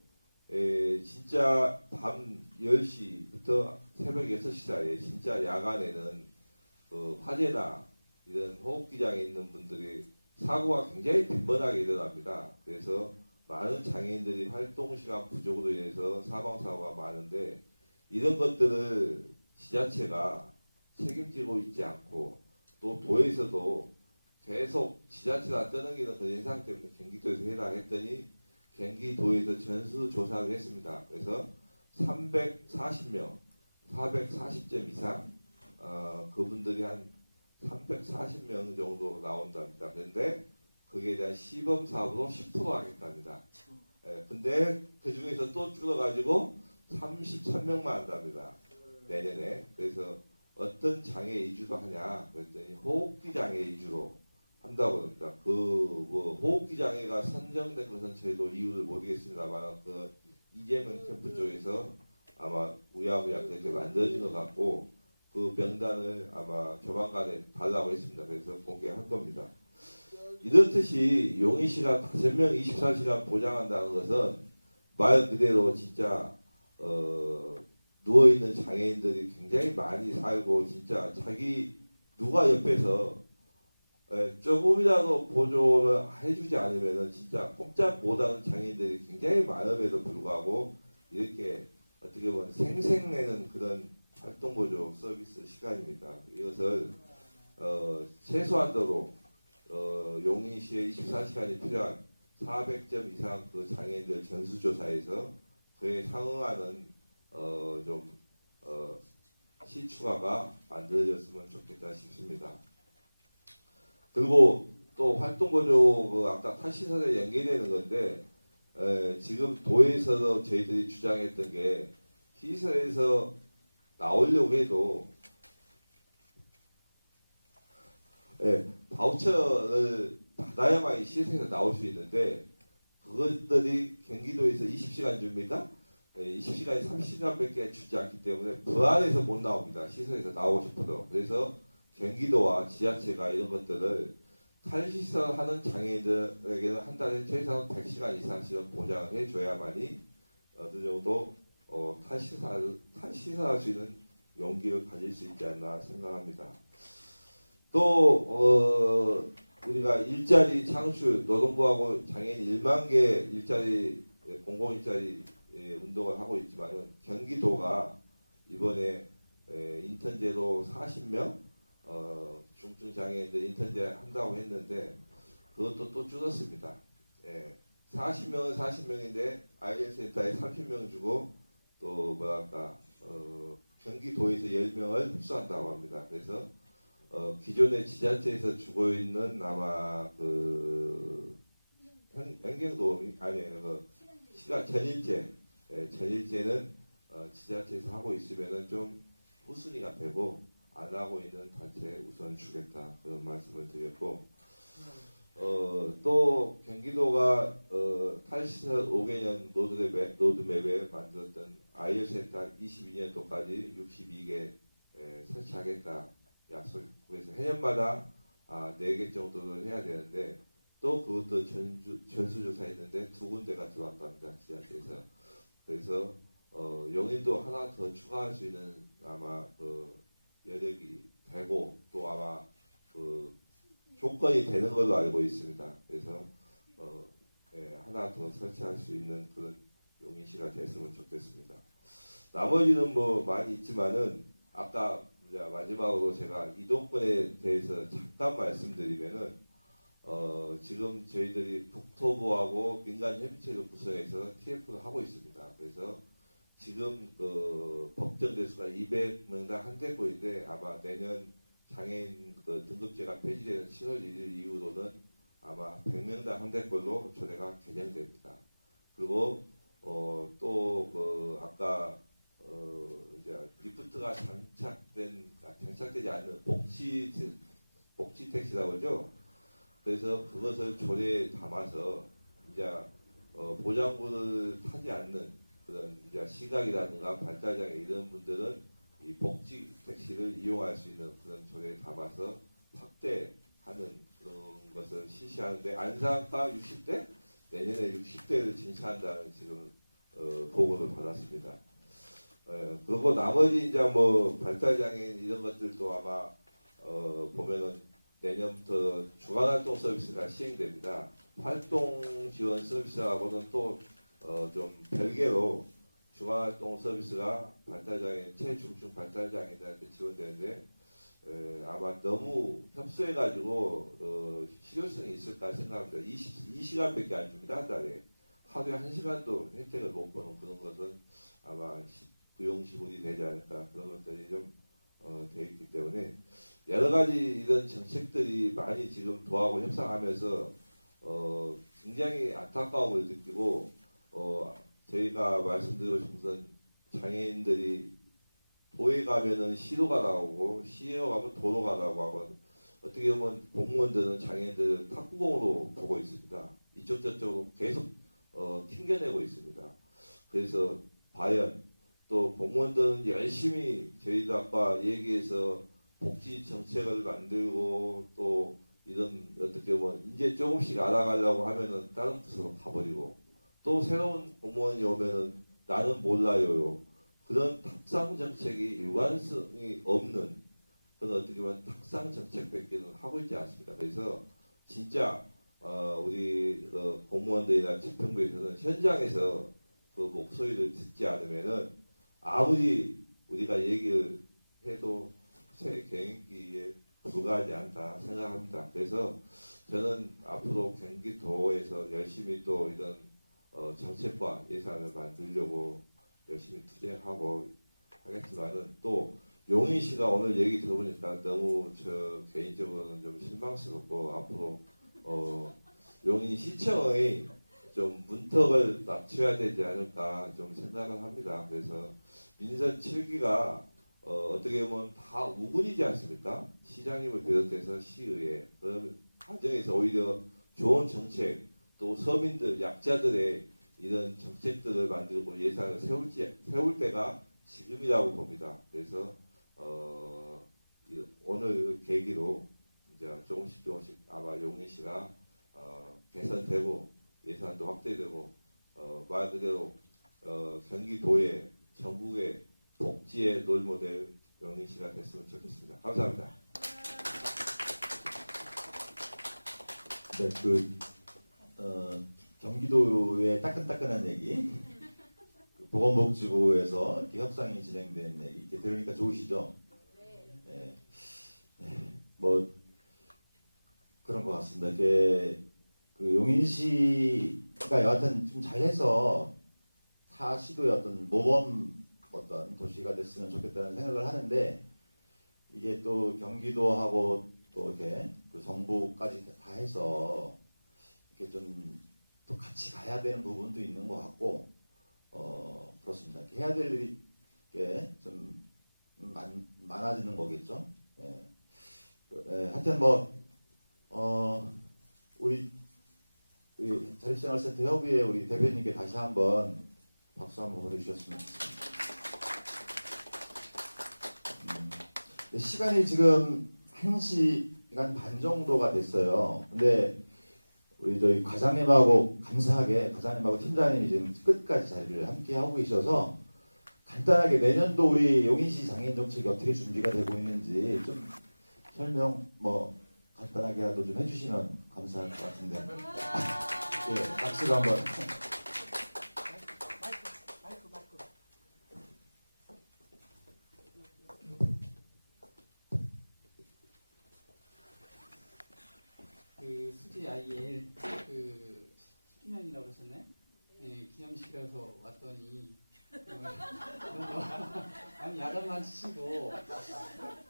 진짜 밤 10시부터 새벽 6시 사이에 진짜 야간에는 화재나 이런 호흡기장에 있는 분들이 사고가 굉장히 빈번하게 일어납니다. 그래서 많은 장애인들이 활동시간 부족으로 인해서 사망사고가 많은데 이런 것들을 지자체가 책임지고 있지 않고 또 도에서도 계속 지자체가 떠넘기는 그 현상 때문에 경기도에서 해라 했더니 경기도에서 전수조사를 했습니다. 그래서 340명, 440점 이상 그분들이 한 340명 정도 나온답니다. 그런데 그게 대한 시범 사업으로 10% 하겠답니다. 근데 그 중에서 또 줄어가지고 33명만 한답니다. 내년에. 그래서 어떤 장애 위주로 하냐 그랬더니 호흡기 장애 위주로 한다고 합니다. 뭐 호흡기 장애가 선정된 것은 저희도 이유를 모르겠습니다만 그 이재명 캠프 쪽에서 아마 우야무야 그렇게 만들어진 것 같고 그 명단을 아마 조만간에 달라고 했습니다. 그래서 공개할 겁니다. 이렇듯이 용인시가 5명 24시간 보장한다는 것은 말 그대로 진짜 누워있는 장애인들이 굉장히 많이 살고 진짜 자기 누가 옆에서 조금이라도 보조를 해주지 않으면 진짜 꼼짝 못하는 장애인들이 굉장히 많음에도 불구하고 이렇게 어떻게 보면 생생내는 그런 활동보조 서비스 시간입니다. 이것을 최소한도로 용인시에 24시간이 필요한 400점 이상 그 장애인들 전수조사에서 그에 상응하는 시추가가 만들어졌으면 좋겠다 싶습니다. 그리고 또 활동보조 그 아까 타시설에 연계되는 건데 지금 도에서도 저희들이 주장했던 게 시설에서 나오려고 해도 바우처를 받아야만 시설에서 나올 수 있는데 그것들이 경기도에서 20시간 줍니까? 20시간이 30시간밖에 주지 않기 때문에 불안해서 못 나옵니다. 시설에서 나오고 싶어도. 그래서 경기도와 지자체가 이런 것들을 탈시설 하는 장애인들에게는 한 달에 최소한 100시간 이상씩은 보장을 해줘야만이 어느 정도 탈시설할 수 있는 용기를 가질 수 있지 않나 생각합니다. 또 우리가 일자리 창출 노동부하고 장애인 1만 개 일자리 공공일자리 운동을 하고 있지만 경기도가 이번에 인턴제도 40명 중증 장애인들 인턴제 한다고 했는데 그것도 또 줄었습니다. 40명은 40명인데 아이센터에 30명 주고 또 뭐랄까 경기도에서 10명을 흡수한다고 합니다. 그래서 기존의 지자체에서 주고 있는 아마 그 행정도움이 아니에요. 그 시간 전일제 전일제는 지자체에서 하고 있으면은 좀 후순위가 되고 안 하고 있는 단체에 우선 주겠다 그런 말씀을 드렸고 또 경기도가 탈시설 5개년 로드맵에 만들었던 IL센터 22년도까지 62개 설치하겠다 약속했고 그래서 해년마다 4개 정도를 해야 되는데 또 그것도 전수조사했는데 2군데가 들어왔답니다. 지자체에서. 그래서 용인도 하나 더 추가할 수 있는 아마 여력이 되고 또 아마 조건이 되는 걸로 알고 있습니다. 그래서 하나 더 설치할 수 있는 그런 용인시가 됐으면 좋겠습니다. 나머지는 뭐 많이 있지만은 아까 마지막으로 제가 이동권에 대해서 잠깐 말씀드리면은 지금 저희들이 국토부하고 민간협의체를 구성해서 TF를 하고 있습니다. 그래서 지금 법정 대수가 200명당 한 대꼴인데 아마 내년 장애인 등급제가 폐지되는 7월 1일 이후로는 아마 100명당 한 대꼴로 조례가 개정됩니다. 그리고 또 아까 이제 리프트가 장착되지 않는 복지 택시라고 하죠. 그래서 그것을 조례에 담아서 이제 보장구를 타지 않는 그런 이제 시각이라든가 발달장애 이런 분들은 이 복지 택시를 이용할 수 있는 그런 조례에 담아서 확대하는 그런 것을 실시하는데 안산과 60대 내년에 60대를 진시한다는 지금 보고를 받았습니다. 그리고 나머지 이제 뭐 발달장애인 이런 것들도 아마 보면은 내년부터 주간활동 서비스가 시행됩니다. 활동 지원 서비스하고는 또 좀 별개로 주간활동 서비스가 발달장애인 최중증 발달장애인들한테 지원되는데 아마 너무 협소해가지고 실효성이 있을까 생각합니다. 2시간밖에 안 줍니다. 한 달에 하루에 1시간도 혜택을 못 보는 그런 것은 아마 구용지물이 되지 않을까 그런 것들이 좀 돼 있기 때문에 여러 가지 이런 정책들이 많이 지금 도하고 협상하면서 굉장히 안타까움을 느끼고 저희가 말씀드리고 싶은 것은 장애인들이 도에 가면은 시도가 나오고 시에 가면 도로가 나오고 하고 어떻게 보면 공무원들은 장애인들을 탁구공으로 보고 있습니다. 이쪽 저쪽으로 계속 튕겨내고 있습니다. 그래서 과연 또 공무원들은 열심히 저희도 아까 얘기해서 복지 정책을 만들고 또 이런 어떻게 보면 이제 조금씩 알아가려고 하면은 다른 부서로 가버리고 또 새로운 공무원이 오면은 나는 몰라요. 그런 탁상 정책이 일관성이 없는 그런 어떻게 보면 탁상 정책밖에는 하고 있지 않습니다. 그래서 진짜 우리 공무원들이나 지평부에서는 현장에서 그 목소리를 듣지 않으면은 아무리 우리가 얘기를 해도 새 경영기에 불과하지 않다 생각합니다. 그래서 저는 앞으로 경기도에서 열심히 또 이런 정책과 예산을 만들려고 열심히 투쟁하고 하겠지만은 또 용인시가 오늘 얘기 들어보니까 너무 저 개인적으로는 좀 실망스럽고 앞으로 용인시청의 좀 문턱을 낮춰야 되지 않을까 좀 생각을 합니다. 그래서 민선 7기가 어떻게 보면 다 우군이지 않습니까? 시장님을 비롯해서 시의회 그런 과정에서 오히려 좋은 정책 또 서민들 약자들의 이런 정책들을 만들고 예산을 세울 때가 지금이라고 봅니다. 그래서 오늘 계기로 이제 조금씩 아마 용인시가 개선되고 예산도 확대되고 말 그대로 경기도의 전국의 복지의 롤모델 용인시가 됐으면 좋겠습니다. 감사합니다. 네, 경기도의 따끈따끈한 얘기, 보건복지부에서 이렇게 협상이 진행된 얘기 이렇게 들으니까 좋으시죠? 네. 뭐 그런 것 같습니다. 그 용인시가 여하튼 좀 잘해서 타 시도의 어떤 모범 어떤 도시가 됐으면 좋겠다는 생각을 하는데 이게 또 경기도하고 또 이렇게 그 정부까지 다 해서 이렇게 좀 또 같이 가야 되는 부분도 있는 것 같고 그렇습니다. 이렇게 해야 될 일이 좀 많아지는 거겠죠. 예. 하여튼 뭐 우리 자립생활센터 협의회 우리 대표님께 다시 한번 박수 한번 보내주셨으면 좋겠습니다. 시간이 지금 1시간 반 정도가 됐어요. 근데 우리 저희 과장님하고 감사하게 과장님하고 팀장님이 지금 끝까지 자리를 함께 하고 계셔서 간단하게 내년도 우리 용인시 장애인 정책이 어떻게 준비가 되고 있는지 좀 설명 뭐 간단하게라도 좀 해주시면 감사할 것 같은데. 예, 박수로 한번. 마이크. 그 수지 IL 그 10주년이라고 그러셨나요? 네, 기념식이라서 왔더니 너무 아니 야단만 치시고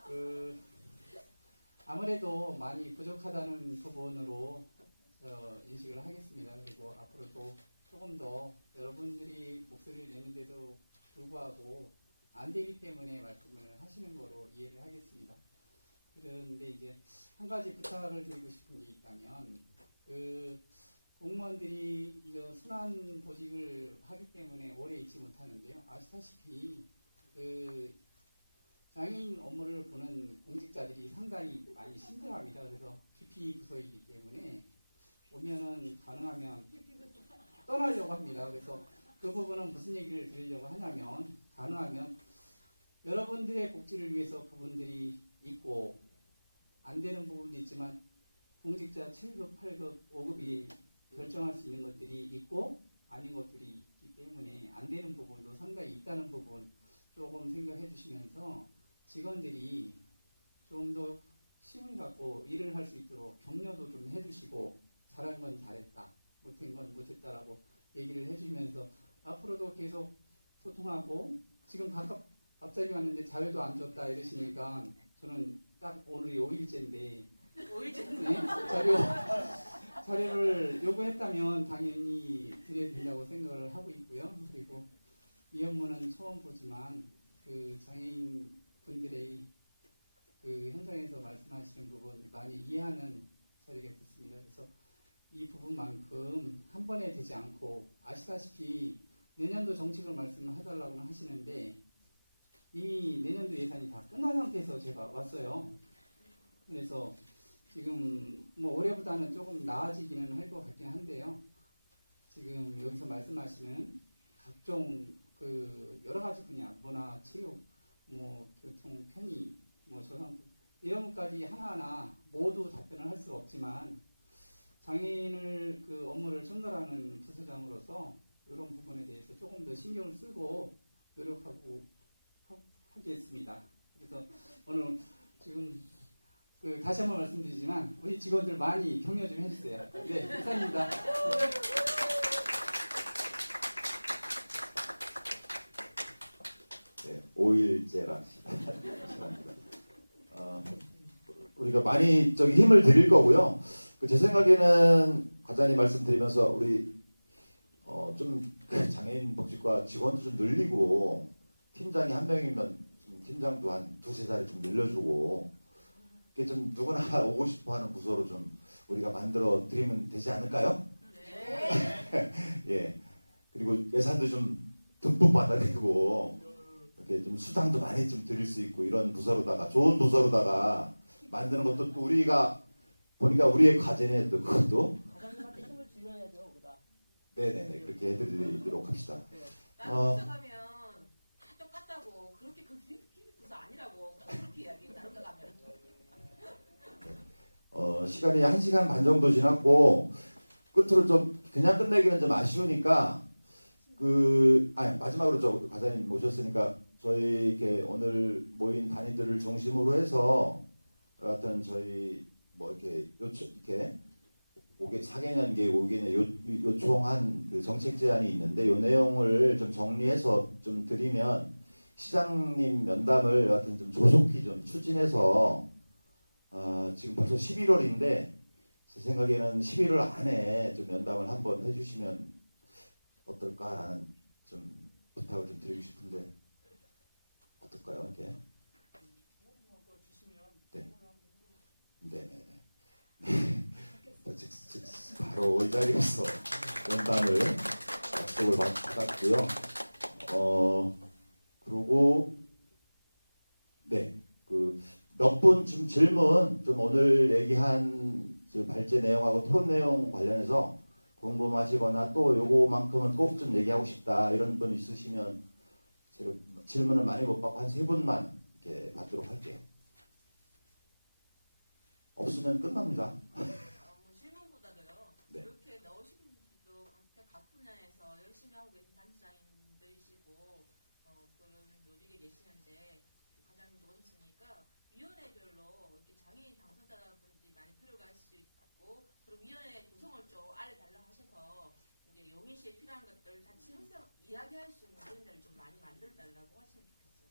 그 아무래도 많이 부족하다는 부분으로 인식을 하겠습니다. 그리고 앞으로도 조금 더 여러분들이 목소리를 내는데도 불구하고 안 되기 때문에 말씀을 하시는 거로 이해를 하겠습니다. 그런데 이제 한 가지 부탁을 드리고 싶은 게 있다면 그 공무원들이 이제 순환 보직을 하기 때문에 오래 있지 못하는데요. 아시다시피 그 장애인 업무를 보는 공직자들이 상당히 많이 힘들어합니다. 그래서 기피 부서이기 때문에 오면은 가능하면 떠나려고 합니다. 그래서 그 부분은 무슨 얘기를 드리려고 하냐면 가능하면 여러분들의 복지를 위해서 그분들이 있고 안 되는 부분도 있지만 공직자 7급, 8급, 5급이 결정할 수 있는 것들이 있고 아닌 것들이 있기 때문에 안 되는 부분도 상당히 있다는 부분 조금 생각해 주시면서 직원들이 좀 더 힘을 갖고 일을 할 수 있도록 격려도 좀 해주시고 잘한 건 잘했다, 못한 건 못했다라고 얘기를 해주면서 앞으로도 계속 소통하고 지금 갑자기 왔는데 자료도 안 줬다 이러시니까 저는 딱 오늘이 5일째인데 네? 자료를 요구했다면 당연히 드려야 된다고 생각을 하고 있고요. 그리고 이 업무는 처음 보지만 그 장애인 분들의 그 현장에서 말씀하시는 부분 많이 이해하는 자리가 됐습니다. 그래서 이 부분만큼 한 번에 되지 않고 아시다시피 내년도 정책을 말씀을 해달라고는 하시는데 이미 내년도 예산이 다 끝난 상태에서 제가 왔어요. 그래서 지금 뭐 올해보다는 조금 나아지기는 할 것 같긴 한데요. 지금 여기서 말씀하시는 각종 그 여러 가지 분야, 문화, 체육, 뭐 교통, 편의, 뭐 저상품 이런 것까지 하나하나 모두 답변을 할 수 없지만 장애인을 그 업무를 전달하는 부서장으로서 이런 부분에 대해서 조금 더 신경을 쓰고 노력하고 하겠습니다. 그래서 오늘 지금 그 다시 한번 말씀드리지만 우리 직원들 많이 격려 좀 해주세요. 네, 감사합니다. 네, 5일째라 시간입니다. 우리가 많이 저기 힘을 드릴 거고요. 제 생각에는 과장님 말씀드리면서 우리 좀그 장애인 복지과 직원도 좀 늘리고 팀장이 한 명이면 좀 팀장도 한 두세 자리 좀 늘려주고 이게 좀 누구나 오고 싶어하는 부서로 좀 우리가 만들어 드리면 되지 않을까요? 네. 예. 그리고 예산도 좀 듬뿍 받아내고 이렇게 좀 수당도 많이 좀 드릴 수 있고 이런 부서로다가 좋은 부서로다가 만드는 것도 또 우리가 보니까 우리의 과제네 또 그것도. 과장님한테 힘을 줄여야죠, 우리가. 네네네 그렇게 해드리도록 합시다. 다른 부서 가면 다 똑같다고 그렇게 그 비비부서 아니라고 그렇게 이야기 다른 데 가면 시간이 1시간 반 정도 지났고 끝으로 좀 그냥 끝내기는 좀 아쉬우니까 마지막으로 저 과장님 모셨으니까 저희 이렇게 오늘 모인 단위들을 중심으로 해서 여하튼 저희 뭐 이렇게 이렇게 4개년 계획 5개년 요청한 그 정책 제안이 있는데 이 내용을 좀 정리해서 좀 드리면 시장님 면담을 여하튼 좀 조속히 좀 추진해서 지금 벌써 11월인데 제 생각에는 11월 안에 좀 면담을 한번 해주시면 어떨까라는 좀 부탁을 좀 드리고 싶은데 어떨까요? 이렇게 바로 이 자리에서 연담을 약속을 받았고요. 그리고 네, 그 몇 분 지금 질문 좀 오늘 얘기한 발제 내용하고 토론 내용 관련해서 궁금하시거나 또 요거만큼은 꼭 좀 얘기하고 싶다 이런 분 있으시면 제가 질문을 많이 못 받고 한 3분만 이렇게 받도록 할게요. 없으면 끝납니다. 뭐 질문보다도요. 네. 이렇게 나오신 분들도 각 분야에서 열심히 하고 계신 단체장님들이시고 그런 요직에 계시는데 과장님도 오셨으니까 위원회별로 이렇게 장애인 당사자분들이 많이 들어갈 수 있고 그리고 위원회 구성을 좀 알려달라 하셔서 이제 용인시에 필요한 것들 같이 항상 이야기할 수 있는 위원회를 좀 많이 만들어달라고 하시면 좋겠어요.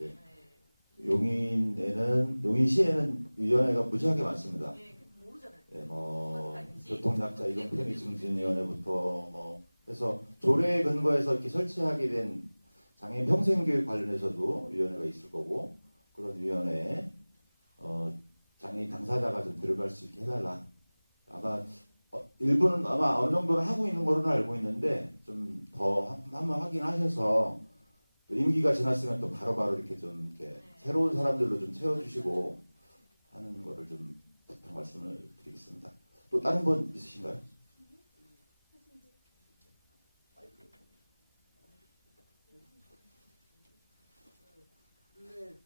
네. 네. 용인시에는 위원회가 무지하게 많습니다. 예, 모르잖아요. 예, 뭐 교통약자 이동 편의 증진위원회부터 뭐 해서 조례에 근거해서 이렇게 설치하게 된 장애인 평생교육 관련해서도 위원회가 있을 거고 그런 위원회에 장애인 당사자가 좀 들어갈 수 있게 해달라. 아마 일부는 아마 어느 정도는 하고 있는 거로는 알고 있는데 좀 더 한번 확인하셔서 또 임기가 지났으면 또 바로바로 이렇게 좀 이렇게 새로운 사람들로 좀 채워주시고 하는 거를 좀 부탁 말씀을 드리겠습니다. 또 다른 분 있으신가요? 네,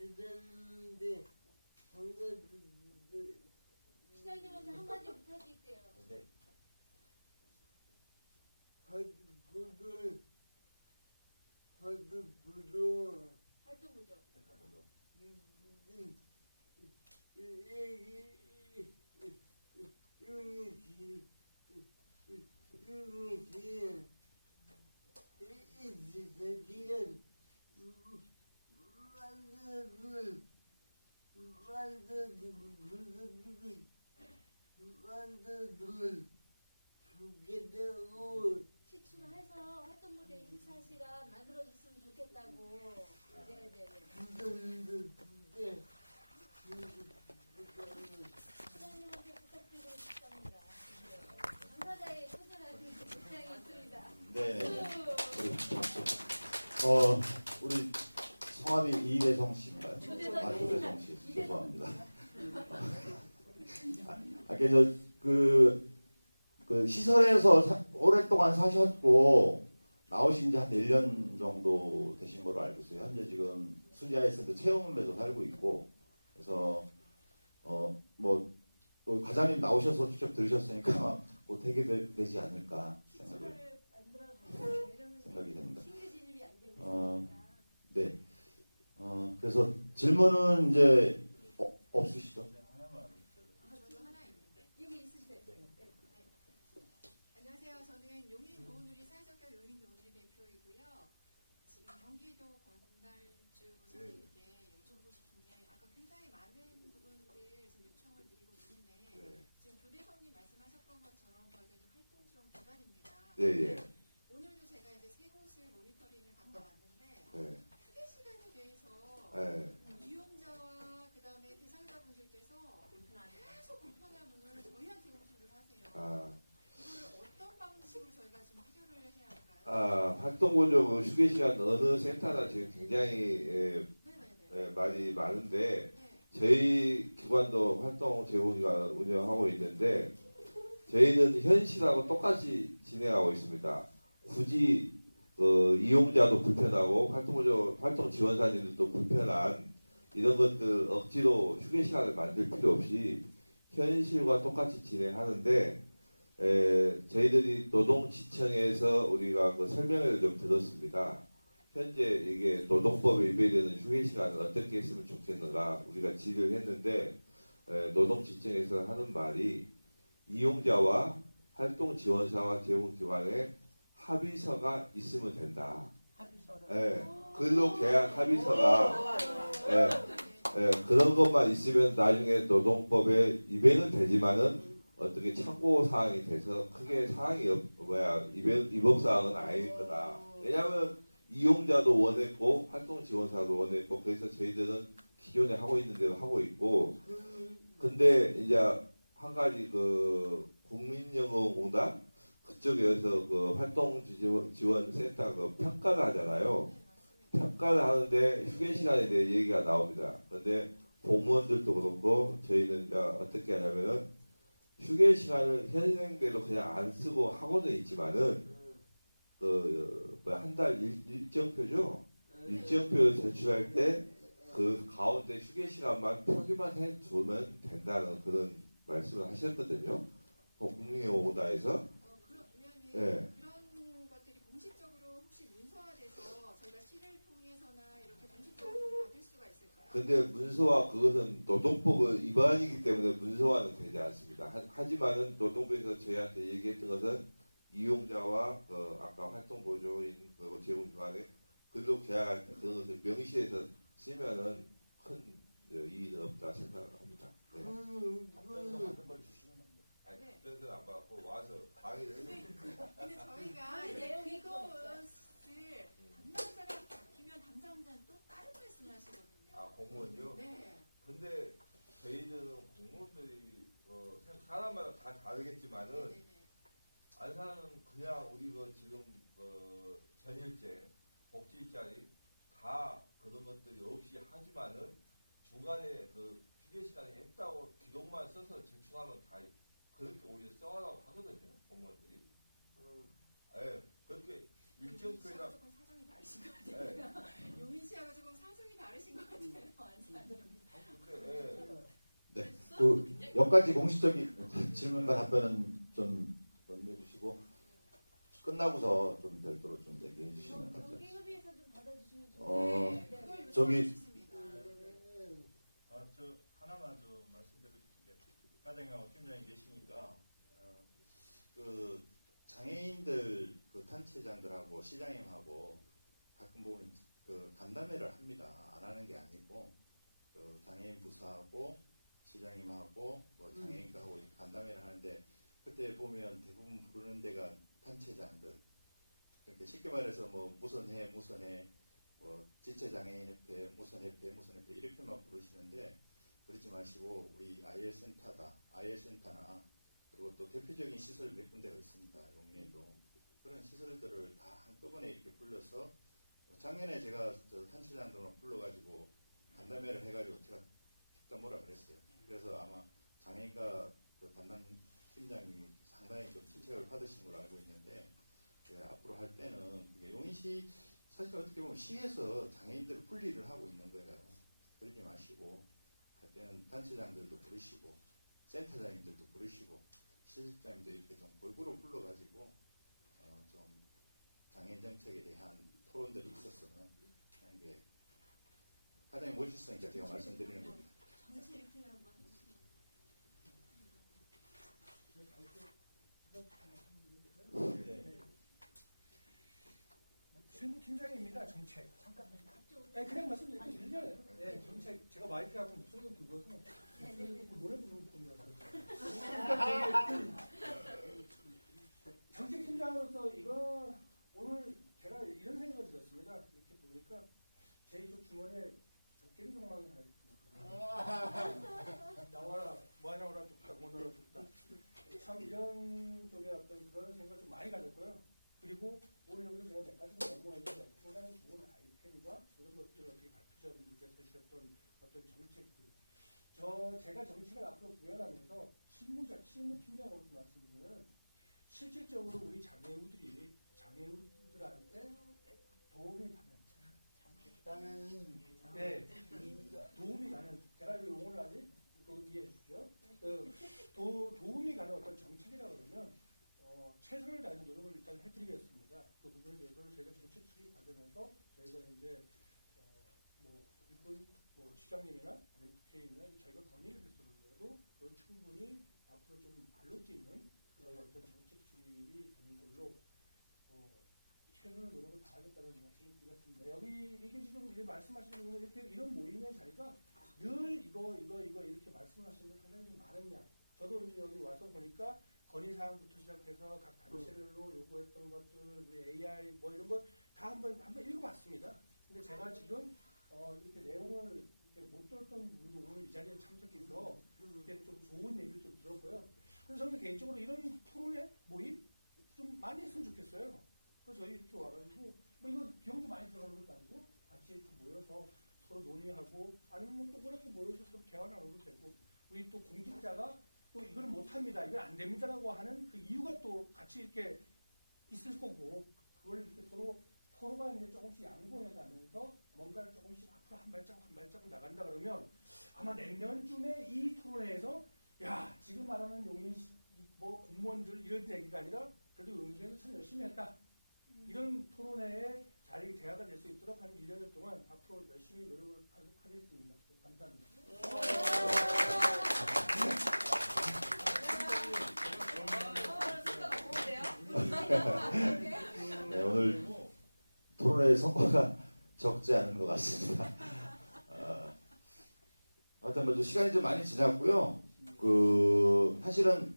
시장인데 시장님한테 한마디 부탁이 있대요. 활동부죠. 시추해서 활동부대 24시간 만들어줬으면 좋겠다고. 네네네. 시장님한테 부탁드리고 싶답니다. 당사자의 처절한 입장이 있습니다. 네. 우리 성함이 이대성 씨인가요? 조대성 씨. 죄송합니다. 그 시설에서 오랫동안 사셨고 나오신 지 한 1년 정도 되신 걸로 알고 있어요. 현재 지금 수지아이센터 체험홈에서 살고 있고 그래서 뭐 과장님 나오셔서 직접 들으셨으니까 곧 해결되지 않을까 생각이 됩니다. 네. 그래서 질문은 이제 없으시죠? 저도 하나 있는데. 여기 있으시대요. 안녕하세요. 저는 용인 노원우리 사회적협 용인 노원우리 대표이고요. 지금 경기도 권달주 선생님께 여쭤보고 싶은 게 아까 굉장히 많은 부분들 지금 요청을 드리고 있는데 지금 조대성님 말씀하셨던 것처럼 저희가 이제 활동 지원 기관입니다. 예. 오늘도 제가 이제 세 곳을 모니터링을 갔다 왔는데 네. 휴게 시간에 대해서 네. 이용자와 그다음에 대상자분들께서 계속 불편함을 저희한테 호소를 하세요. 이걸 어떤 방식으로 저희가 좀 해결을 해야 할까요? 활동보조 휴게 시간 어느 센터나 지금 굉장히 많이 많은데 저희 기관도 활동 제공기관 운영하고 있는데 저희는 현실하고 똑같이 진행하고 있습니다. 굳이 이용자도 불편하고 활동 지원사님들도 불편한 이런 것들 억지로 휴게 시간을 만들 필요 없이 현실과 똑같이 진행하는데 저희들이 노동지청에서 우리가 그 설명회를 좀 들었습니다. 현재 이게 노동법에 위배되는 휴게 시간을 어떻게 했으면 좋겠는가 우리가 질의를 했는데 노동지청에서 하는 말이 이용자와 활동지원사와 제공기관에 합의서가 있으면 된다. 근로계약 합의서가 그런 것만 있으면 나중에 노동법에 위배는 되지만은 어떻게 참고 사항이 돼서 크게 사항이 위법 사항은 아닐 거다. 왜냐하면 이용자도 원했고 활동 지원사도 원했고 그래서 저희들은 기존에 하고 있는 대로 하고 있고 근데 이제 한 가지 그 국민영어공단 그쪽에서 그 활동 지원 센터 그 평가를 하잖아요. 평가를 하는데 휴게 시간에 대해 얘기가 나옵니다. 그런데 공무원들도 그렇고 저희는 이제 어떻게 하냐면은 휴게 시간을 현행대로 그냥 안 쓰고 하고는 있지만은 그 한 달 일정표죠. 일정표 제출할 때 그 가운데 휴게 시간만 표기만 해 두면 된다는 그런 말씀을 하셨거든요. 국민영어공단에서. 그러면은 네. 그런 것들이 공식적으로 혹시 문서화돼서 저희가 시를 통해서나 이렇게 공식적으로 좀 받을 수가 있을까요? 근데 문서화 그것은 노동법 위반이기 때문에 문서화는 되지 않습니다. 하지만은 노동부에서 저희한테 얘기했던 것은 이용자와 그 아까 활동 보조인 그 제공 기관에 근로 계약할 때 그런 것을 명시해서 쓰면은 큰 이의는 없다 생각합니다. 네. 아니, 답변서는 안 받고 와서 강의를 해줍니다. 근데 저희가 아니, 이제 내용이 그것을 담당자가 바뀌면 담당자는 또 다른 말씀하시거든요. 아 공무원요? 네. 근데 저희는 공무원들이 사람마다 다 다르겠지만은 네네네. 안사는 그냥 우리 그 지금 전일제, 복지일자리 다 그런 것들이 없이 하지만은 중간에 그 휴게 시간에 했다고 기록만 써서 제출하면 다 그렇게 오히려 써라고 하거든요, 공무원들이. 예, 그렇게 일정표에다. 용인 씨하고 조금 사정이 다르신 것 같아요. 용인 씨하고 조금 사정이 다르신 것 같아요, 안사님. 네. 그 몇 가지 공식적인 질문과 답변은 좀 건네주시고 끝나고서 좀 별도로 좀 얘기해 주시면 감사하겠습니다. 정기협의에서 좀 받아주시면 어, 좋겠는데. 그걸 저기- 요청하고 싶습니다. 저 하나만 좀 말씀드리고 싶은 게 과장님하고 팀장이 계시니까 그 장애인들 그 단체장들하고 시장님하고 가끔 보면 그 간담회를 합니다. 안 하는 게 아니고 그 장애인 부서하고 시장님하고 뭐 장애인과하고 이렇게 간담회를 하는데 그때 보면 대부분 부르는 데가 단체장들. 그러니까 쉽게 말해서 뭐 무선회 뭐 지체장애인협회 무선협회 이렇게만 부르시는데 그러지 마시고 우리 IL 센터나 그리고 또 대표적인 시설 몇 군데가 있습니다. 용인에도 그런 시설들을 다 한꺼번에 이렇게 불러서 작년에 제가 저 단체장들만 불러가지고 간담회를 해가지고 제가 직접 뭐라 그랬어요. 그래서 아마 장애인과 그 담당 팀장이 상당히 좀 친척을 받으신 걸로 알고 있는데 앞으로 할 때는 그게 용인시 사실 어떻게 보면 시에서 장애인들을 분리를 하고 있는 거예요. 그러지 마시고 할 때는 단체장들도 부르시고 센터장님들도 부르시고 시설장님도 이렇게 좀 골고루 불러가지고 좀 장애인 정책에 대한 토론들이 있었으면 하는 게 과장님 모셨으니까 제가 말씀드리는 겁니다. 전체 리팅이라고 말씀하시면. 실무팀장입니다. 정책. 네, 그냥 말씀드리면 들려요. 네, 정책. 제가 마이크하고 목소리가 굵어서 노래 부르는 분이라서. 정책팀장으로서 이거 오늘 제가 이런 생각을 들었습니다. 이렇게 보니까 제 이쪽 주머니에 도깨비 방망이 하나 있습니다. 나와라, 뭐 나와라 뚝딱, 뭐 나와라 뚝딱. 참 이런 쪽에 어떤 그런 생각을 좀 많이 가졌고요. 그리고 오늘 여기서 제가 몇 가지 넘어했는데 상당히 좋은 아이템과 이런 것들을 어떻게 발표자분들께서 해주셨던 어떤 정책들. 제가 정책을 앞으로 구현하면서 실무팀장으로서 말씀드리면 실질적으로 우리 장애우들한테 도움이 가는. 네, 도움이 가는. 제가 그 용어를 아직 이해해 주십시오. 도움이 가는 어떤 정책이라고 그러면 최선을 다해서 노력을 일단 해드리겠습니다. 그 부분에 대해서는 저희가 정책 수립 과정에서 저희가 이제 일본 시장님이나 아니면 국회의원이나 저희가 건의를 했었는데도 그걸 충분히 앞으로 좀 발로 뛰는 그런 어떤 정책 수립이 되는 걸로 최선의 노력을 다하겠다는 말씀을 드리겠습니다. 여기 이게 지금 말씀하시는 분은 이렇게 이런 모임의 자리가 늘 이거 이렇게 말씀하시는 상당히 좀 많은 양. 저도 이제 여기 와서 보니까 건의사항부터 시작해서 각 단체별로 요구했던 것들, 우리 AI 뭐 이런 거 다 한번 읽어봤습니다. 근데 제가 지금 이렇게 내용을 이렇게 못 들었던 분도 오늘 이 자리에 참석해서 이렇게 그래서 저는 개인적으로 이런 토론회 모임 좀 많이 했으면 좋겠어요. 그래서 저희 이렇게 와가지고 뭐 이거 비용도 많이 들어가는 것도 아니고 같이 이렇게 모여서 서로 논의하고 아니면 뭐 동그랗게 모여서 서로 대화 나눠도 되고 우리 또 공직자가 또 이걸 못합니다, 이건 안 됩니다라고 하는 그 이유가 또 같이 이렇게 있을 거고 그걸 이렇게 서로 서로가 이제 조금씩 양보해가면서 뭔가를 조금씩 앞으로 한 발자국 나간다 그러면 아마 내년쯤에 이 토론회에서 야 지금 말하는 용인 뭐 공무원들 이런 얘기가 아니라 그래도 용인시에서 참 열심히 했다 이런 토론회에 자리 대화가 될 수 있도록 한 1년 동안 앞으로 열심히 노력을 하겠습니다. 감사합니다. 네, 오늘 토론의 성과가 적지 않은 것 같습니다. 하여튼 뭐 시간이 좀 많이 지났고요. 사실은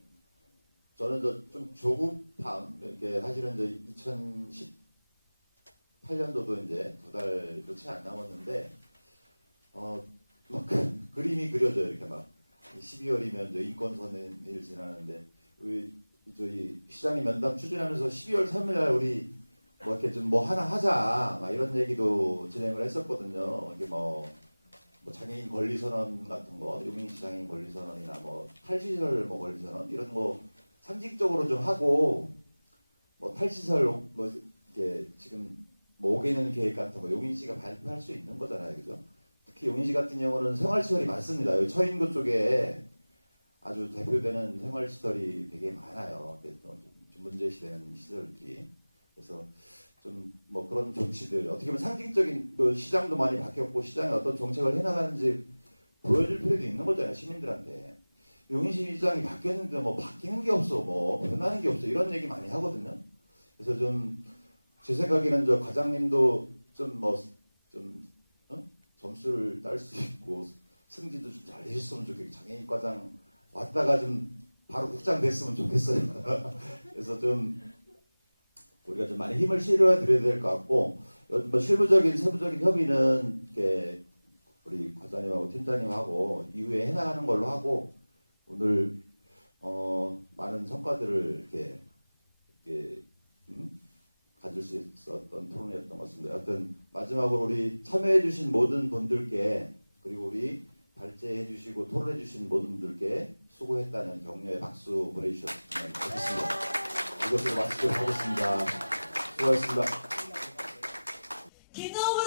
저는 좀 조급함 이렇게 사실은 이제 2018년도도 이제 2달도 채 안 남았는데 막 그림이 그려져요. 이렇게 막 12월이면 인권선언일 지나는데 저희 시장님 면담 추진하면서 12월 3일날 우리 뭐 이렇게 좀 뭐 하나 하자 막 이런 얘기도 진행을 했었거든요. 이게 뭐 장애인 권리 선언 같은 거, 용인시 장애인 권리 선언이나 뭐 탈시설 뭐 권리 선언 이런 거 상징적으로 좀 하고 뭐 탈시설 뭐 이렇게 지금 뭐 5개년 계획 같은 거 용인시가 발표할 수 있는 거잖아요, 그죠? 특히 용인시 같은 경우는 생활시설이 많습니다. 여기 처인구 쪽에 아주 대표되는 생활시설이 되게 많아요. 문제시되는 시설들이. 그래서 좀 뭐 그런 조치들 어떻게 보면 상징적인 시장도 많이 바뀌었고 시장에 어떤 정책을 해나가는지 보여줄 필요도 있는 거잖아요, 시민들한테. 용인시 시장이 바뀌었는데 뭐 바뀌는 게 없어, 뭐 변하는 게 없어 이런 얘기 많이 하거든요. 그래서 좀 제 생각에는 저 과장님도 점수를 딸 수 있고 승진도 좀 잘 해줬으면 좋겠고 장애인 과장 왔다가 좀 바로 국장 됐으면 좋겠어요. 그래서 좀 우리가 좀 많이 힘을 실어야 드려야 될 것 같고 뭐 실무적인 세부적인 협의는 이렇게 우리 과장님하고 팀장님하고 이후에 해나가는 걸로 하고 오늘 많은 성과들을 이렇게 가질 수 있었던 토론이었던 것 같습니다. 하여튼 마지막으로 우리 참여해주신 모든 분들께 그리고 우리 발제해주시고 토론해주신 모든 분들께 수고했다는 격려의 박수 보내주셨으면 좋겠습니다. 이것으로 마치도록 하겠습니다. 수고하셨습니다. 기도부